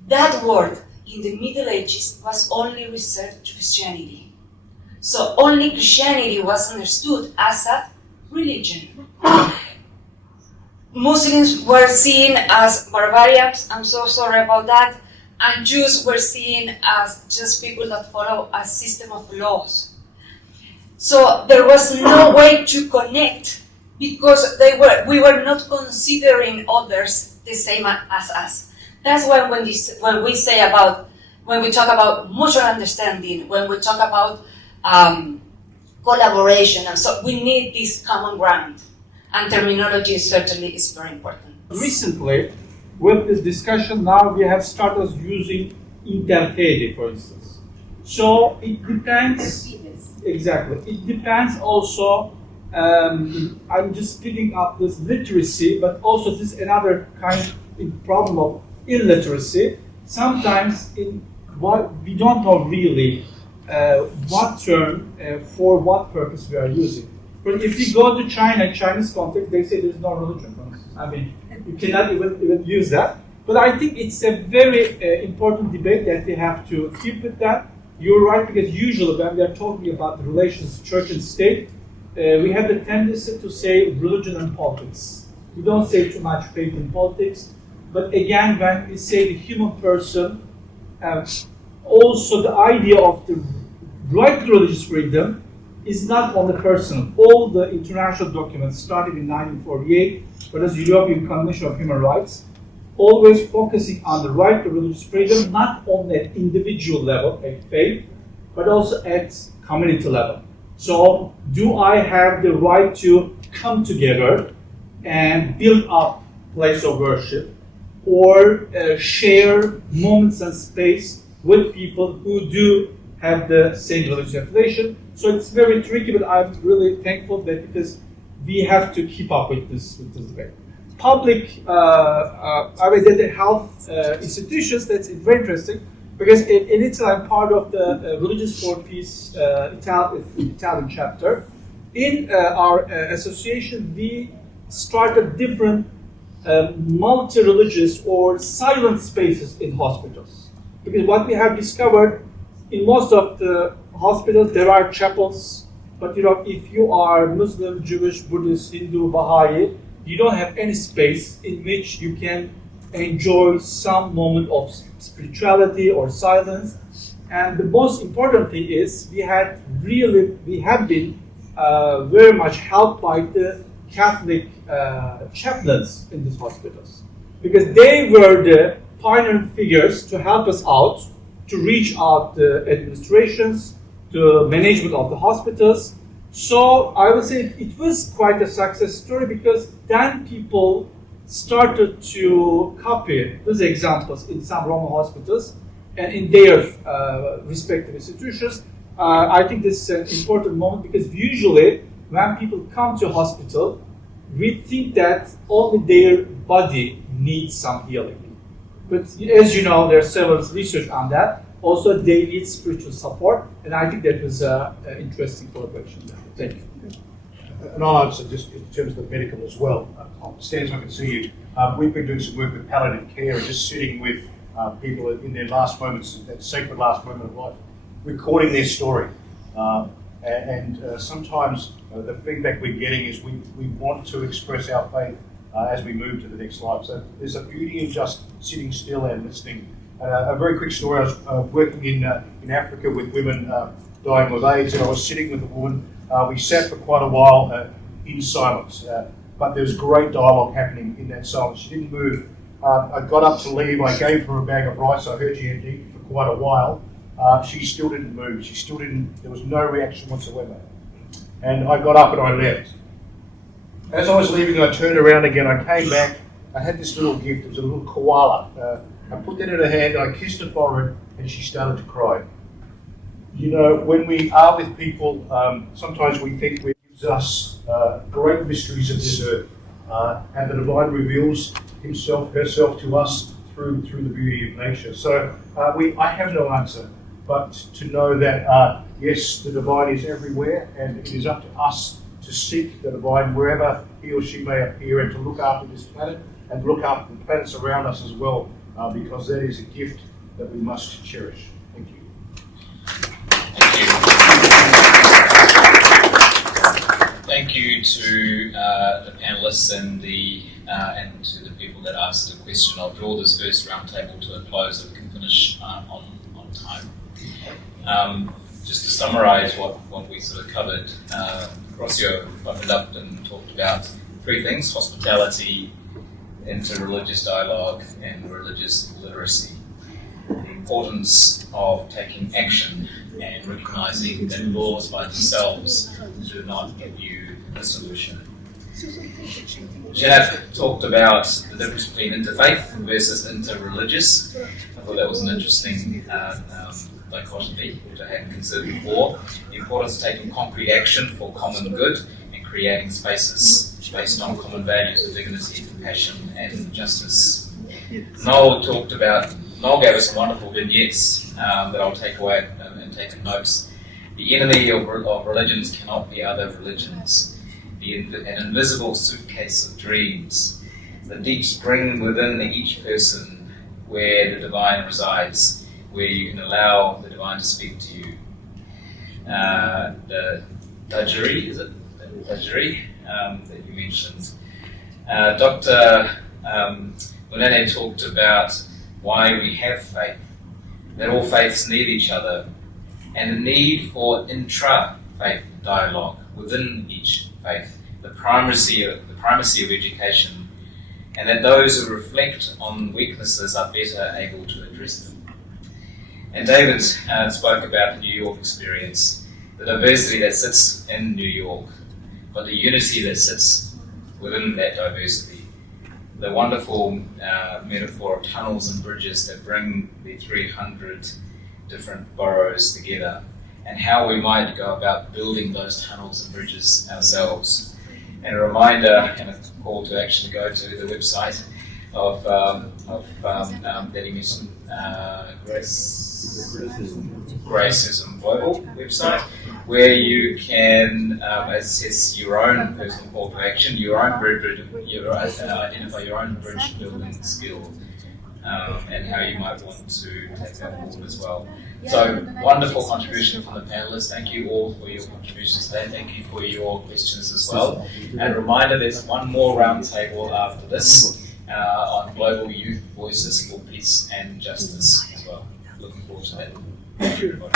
That word in the Middle Ages was only reserved to Christianity. So only Christianity was understood as a religion. Muslims were seen as barbarians, I'm so sorry about that, and Jews were seen as just people that follow a system of laws. So there was no way to connect because we were not considering others the same as us. That's why when we talk about mutual understanding, when we talk about collaboration, and so we need this common ground. And terminology certainly is very important. Recently, with this discussion, now we have started using Interfaith, for instance. So it depends. Exactly. It depends also. I'm just picking up this literacy, but also this another kind of problem of illiteracy. Sometimes we don't know really what term for what purpose we are using. But if you go to China, Chinese context, they say there's no religion. I mean, you cannot even use that. But I think it's a very important debate that we have to keep with that. You're right, because usually when we are talking about the relations church and state, we have the tendency to say religion and politics. We don't say too much faith in politics. But again, when we say the human person, also the idea of the right to religious freedom is not only personal. All the international documents started in 1948, but as European Convention of Human Rights, always focusing on the right to religious freedom, not only at individual level, at faith, but also at community level. So, do I have the right to come together and build up place of worship, or share moments and space with people who do have the same religious affiliation? So it's very tricky, but I'm really thankful that because we have to keep up with this debate. Public, the health institutions, that's very interesting, because in Italy I'm part of the Religious for Peace Italian chapter. In our association, we started different multi-religious or silent spaces in hospitals. Because what we have discovered, in most of the hospitals there are chapels, but if you are Muslim, Jewish, Buddhist, Hindu, Baha'i, you don't have any space in which you can enjoy some moment of spirituality or silence. And the most important thing is we have been very much helped by the Catholic chaplains in these hospitals, because they were the pioneering figures to help us out, to reach out the administrations, the management of the hospitals. So I would say it was quite a success story, because then people started to copy these examples in some Roman hospitals and in their respective institutions. I think this is an important moment, because usually when people come to a hospital, we think that only their body needs some healing. But as you know, there's several research on that. Also, they need spiritual support, and I think that was an interesting collaboration. Thank you. And I'll answer just in terms of the medical as well. Stan, I can see you. We've been doing some work with palliative care and just sitting with people in their last moments, that sacred last moment of life, recording their story. Sometimes the feedback we're getting is we want to express our faith as we move to the next life. So there's a beauty in just sitting still and listening. A very quick story, I was working in Africa with women dying of AIDS, and I was sitting with a woman. We sat for quite a while in silence, but there was great dialogue happening in that silence. She didn't move. I got up to leave, I gave her a bag of rice, I heard she had eaten for quite a while. She still didn't move, there was no reaction whatsoever. And I got up and I left. As I was leaving, I turned around again, I came back, I had this little gift, it was a little koala. I put that in her hand, I kissed her forehead, and she started to cry. When we are with people, sometimes we think we give us great mysteries of this earth. And the divine reveals himself, herself to us through the beauty of nature. So I have no answer, but to know that yes, the divine is everywhere, and it is up to us to seek the divine wherever he or she may appear, and to look after this planet and look after the planets around us as well, because that is a gift that we must cherish. Thank you. Thank you. Thank you to the panelists and to the people that asked the question. I'll draw this first roundtable to a close so we can finish on time. Just to summarise what we sort of covered, Rocío opened up and talked about three things: hospitality, interreligious dialogue, and religious literacy. The importance of taking action and recognising that laws by themselves do not give you a solution. Cenap talked about the difference between interfaith versus interreligious. I thought that was an interesting dichotomy, which I hadn't considered before. The importance of taking concrete action for common good and creating spaces based on common values of dignity, compassion, and justice. Noel gave us some wonderful vignettes that I'll take away and take in notes. The enemy of religions cannot be other religions. An invisible suitcase of dreams. The deep spring within each person where the divine resides, where you can allow the divine to speak to you. The Naziri, is it? The Naziri that you mentioned. Dr. Govindan talked about why we have faith, that all faiths need each other, and the need for intra-faith dialogue within each faith, the primacy of education, and that those who reflect on weaknesses are better able to address them. And David spoke about the New York experience, the diversity that sits in New York, but the unity that sits within that diversity. The wonderful metaphor of tunnels and bridges that bring the 300 different boroughs together, and how we might go about building those tunnels and bridges ourselves. And a reminder and a call to actually go to the website of that he mentioned, Gracism Global website, where you can assess your own personal call to action, identify your own bridge building skill, and how you might want to take that forward as well. So, wonderful contribution from the panelists. Thank you all for your contributions today. Thank you for your questions as well. And a reminder, there's one more roundtable after this on global youth voices for peace and justice as well. Looking forward to that. Thank you, everybody.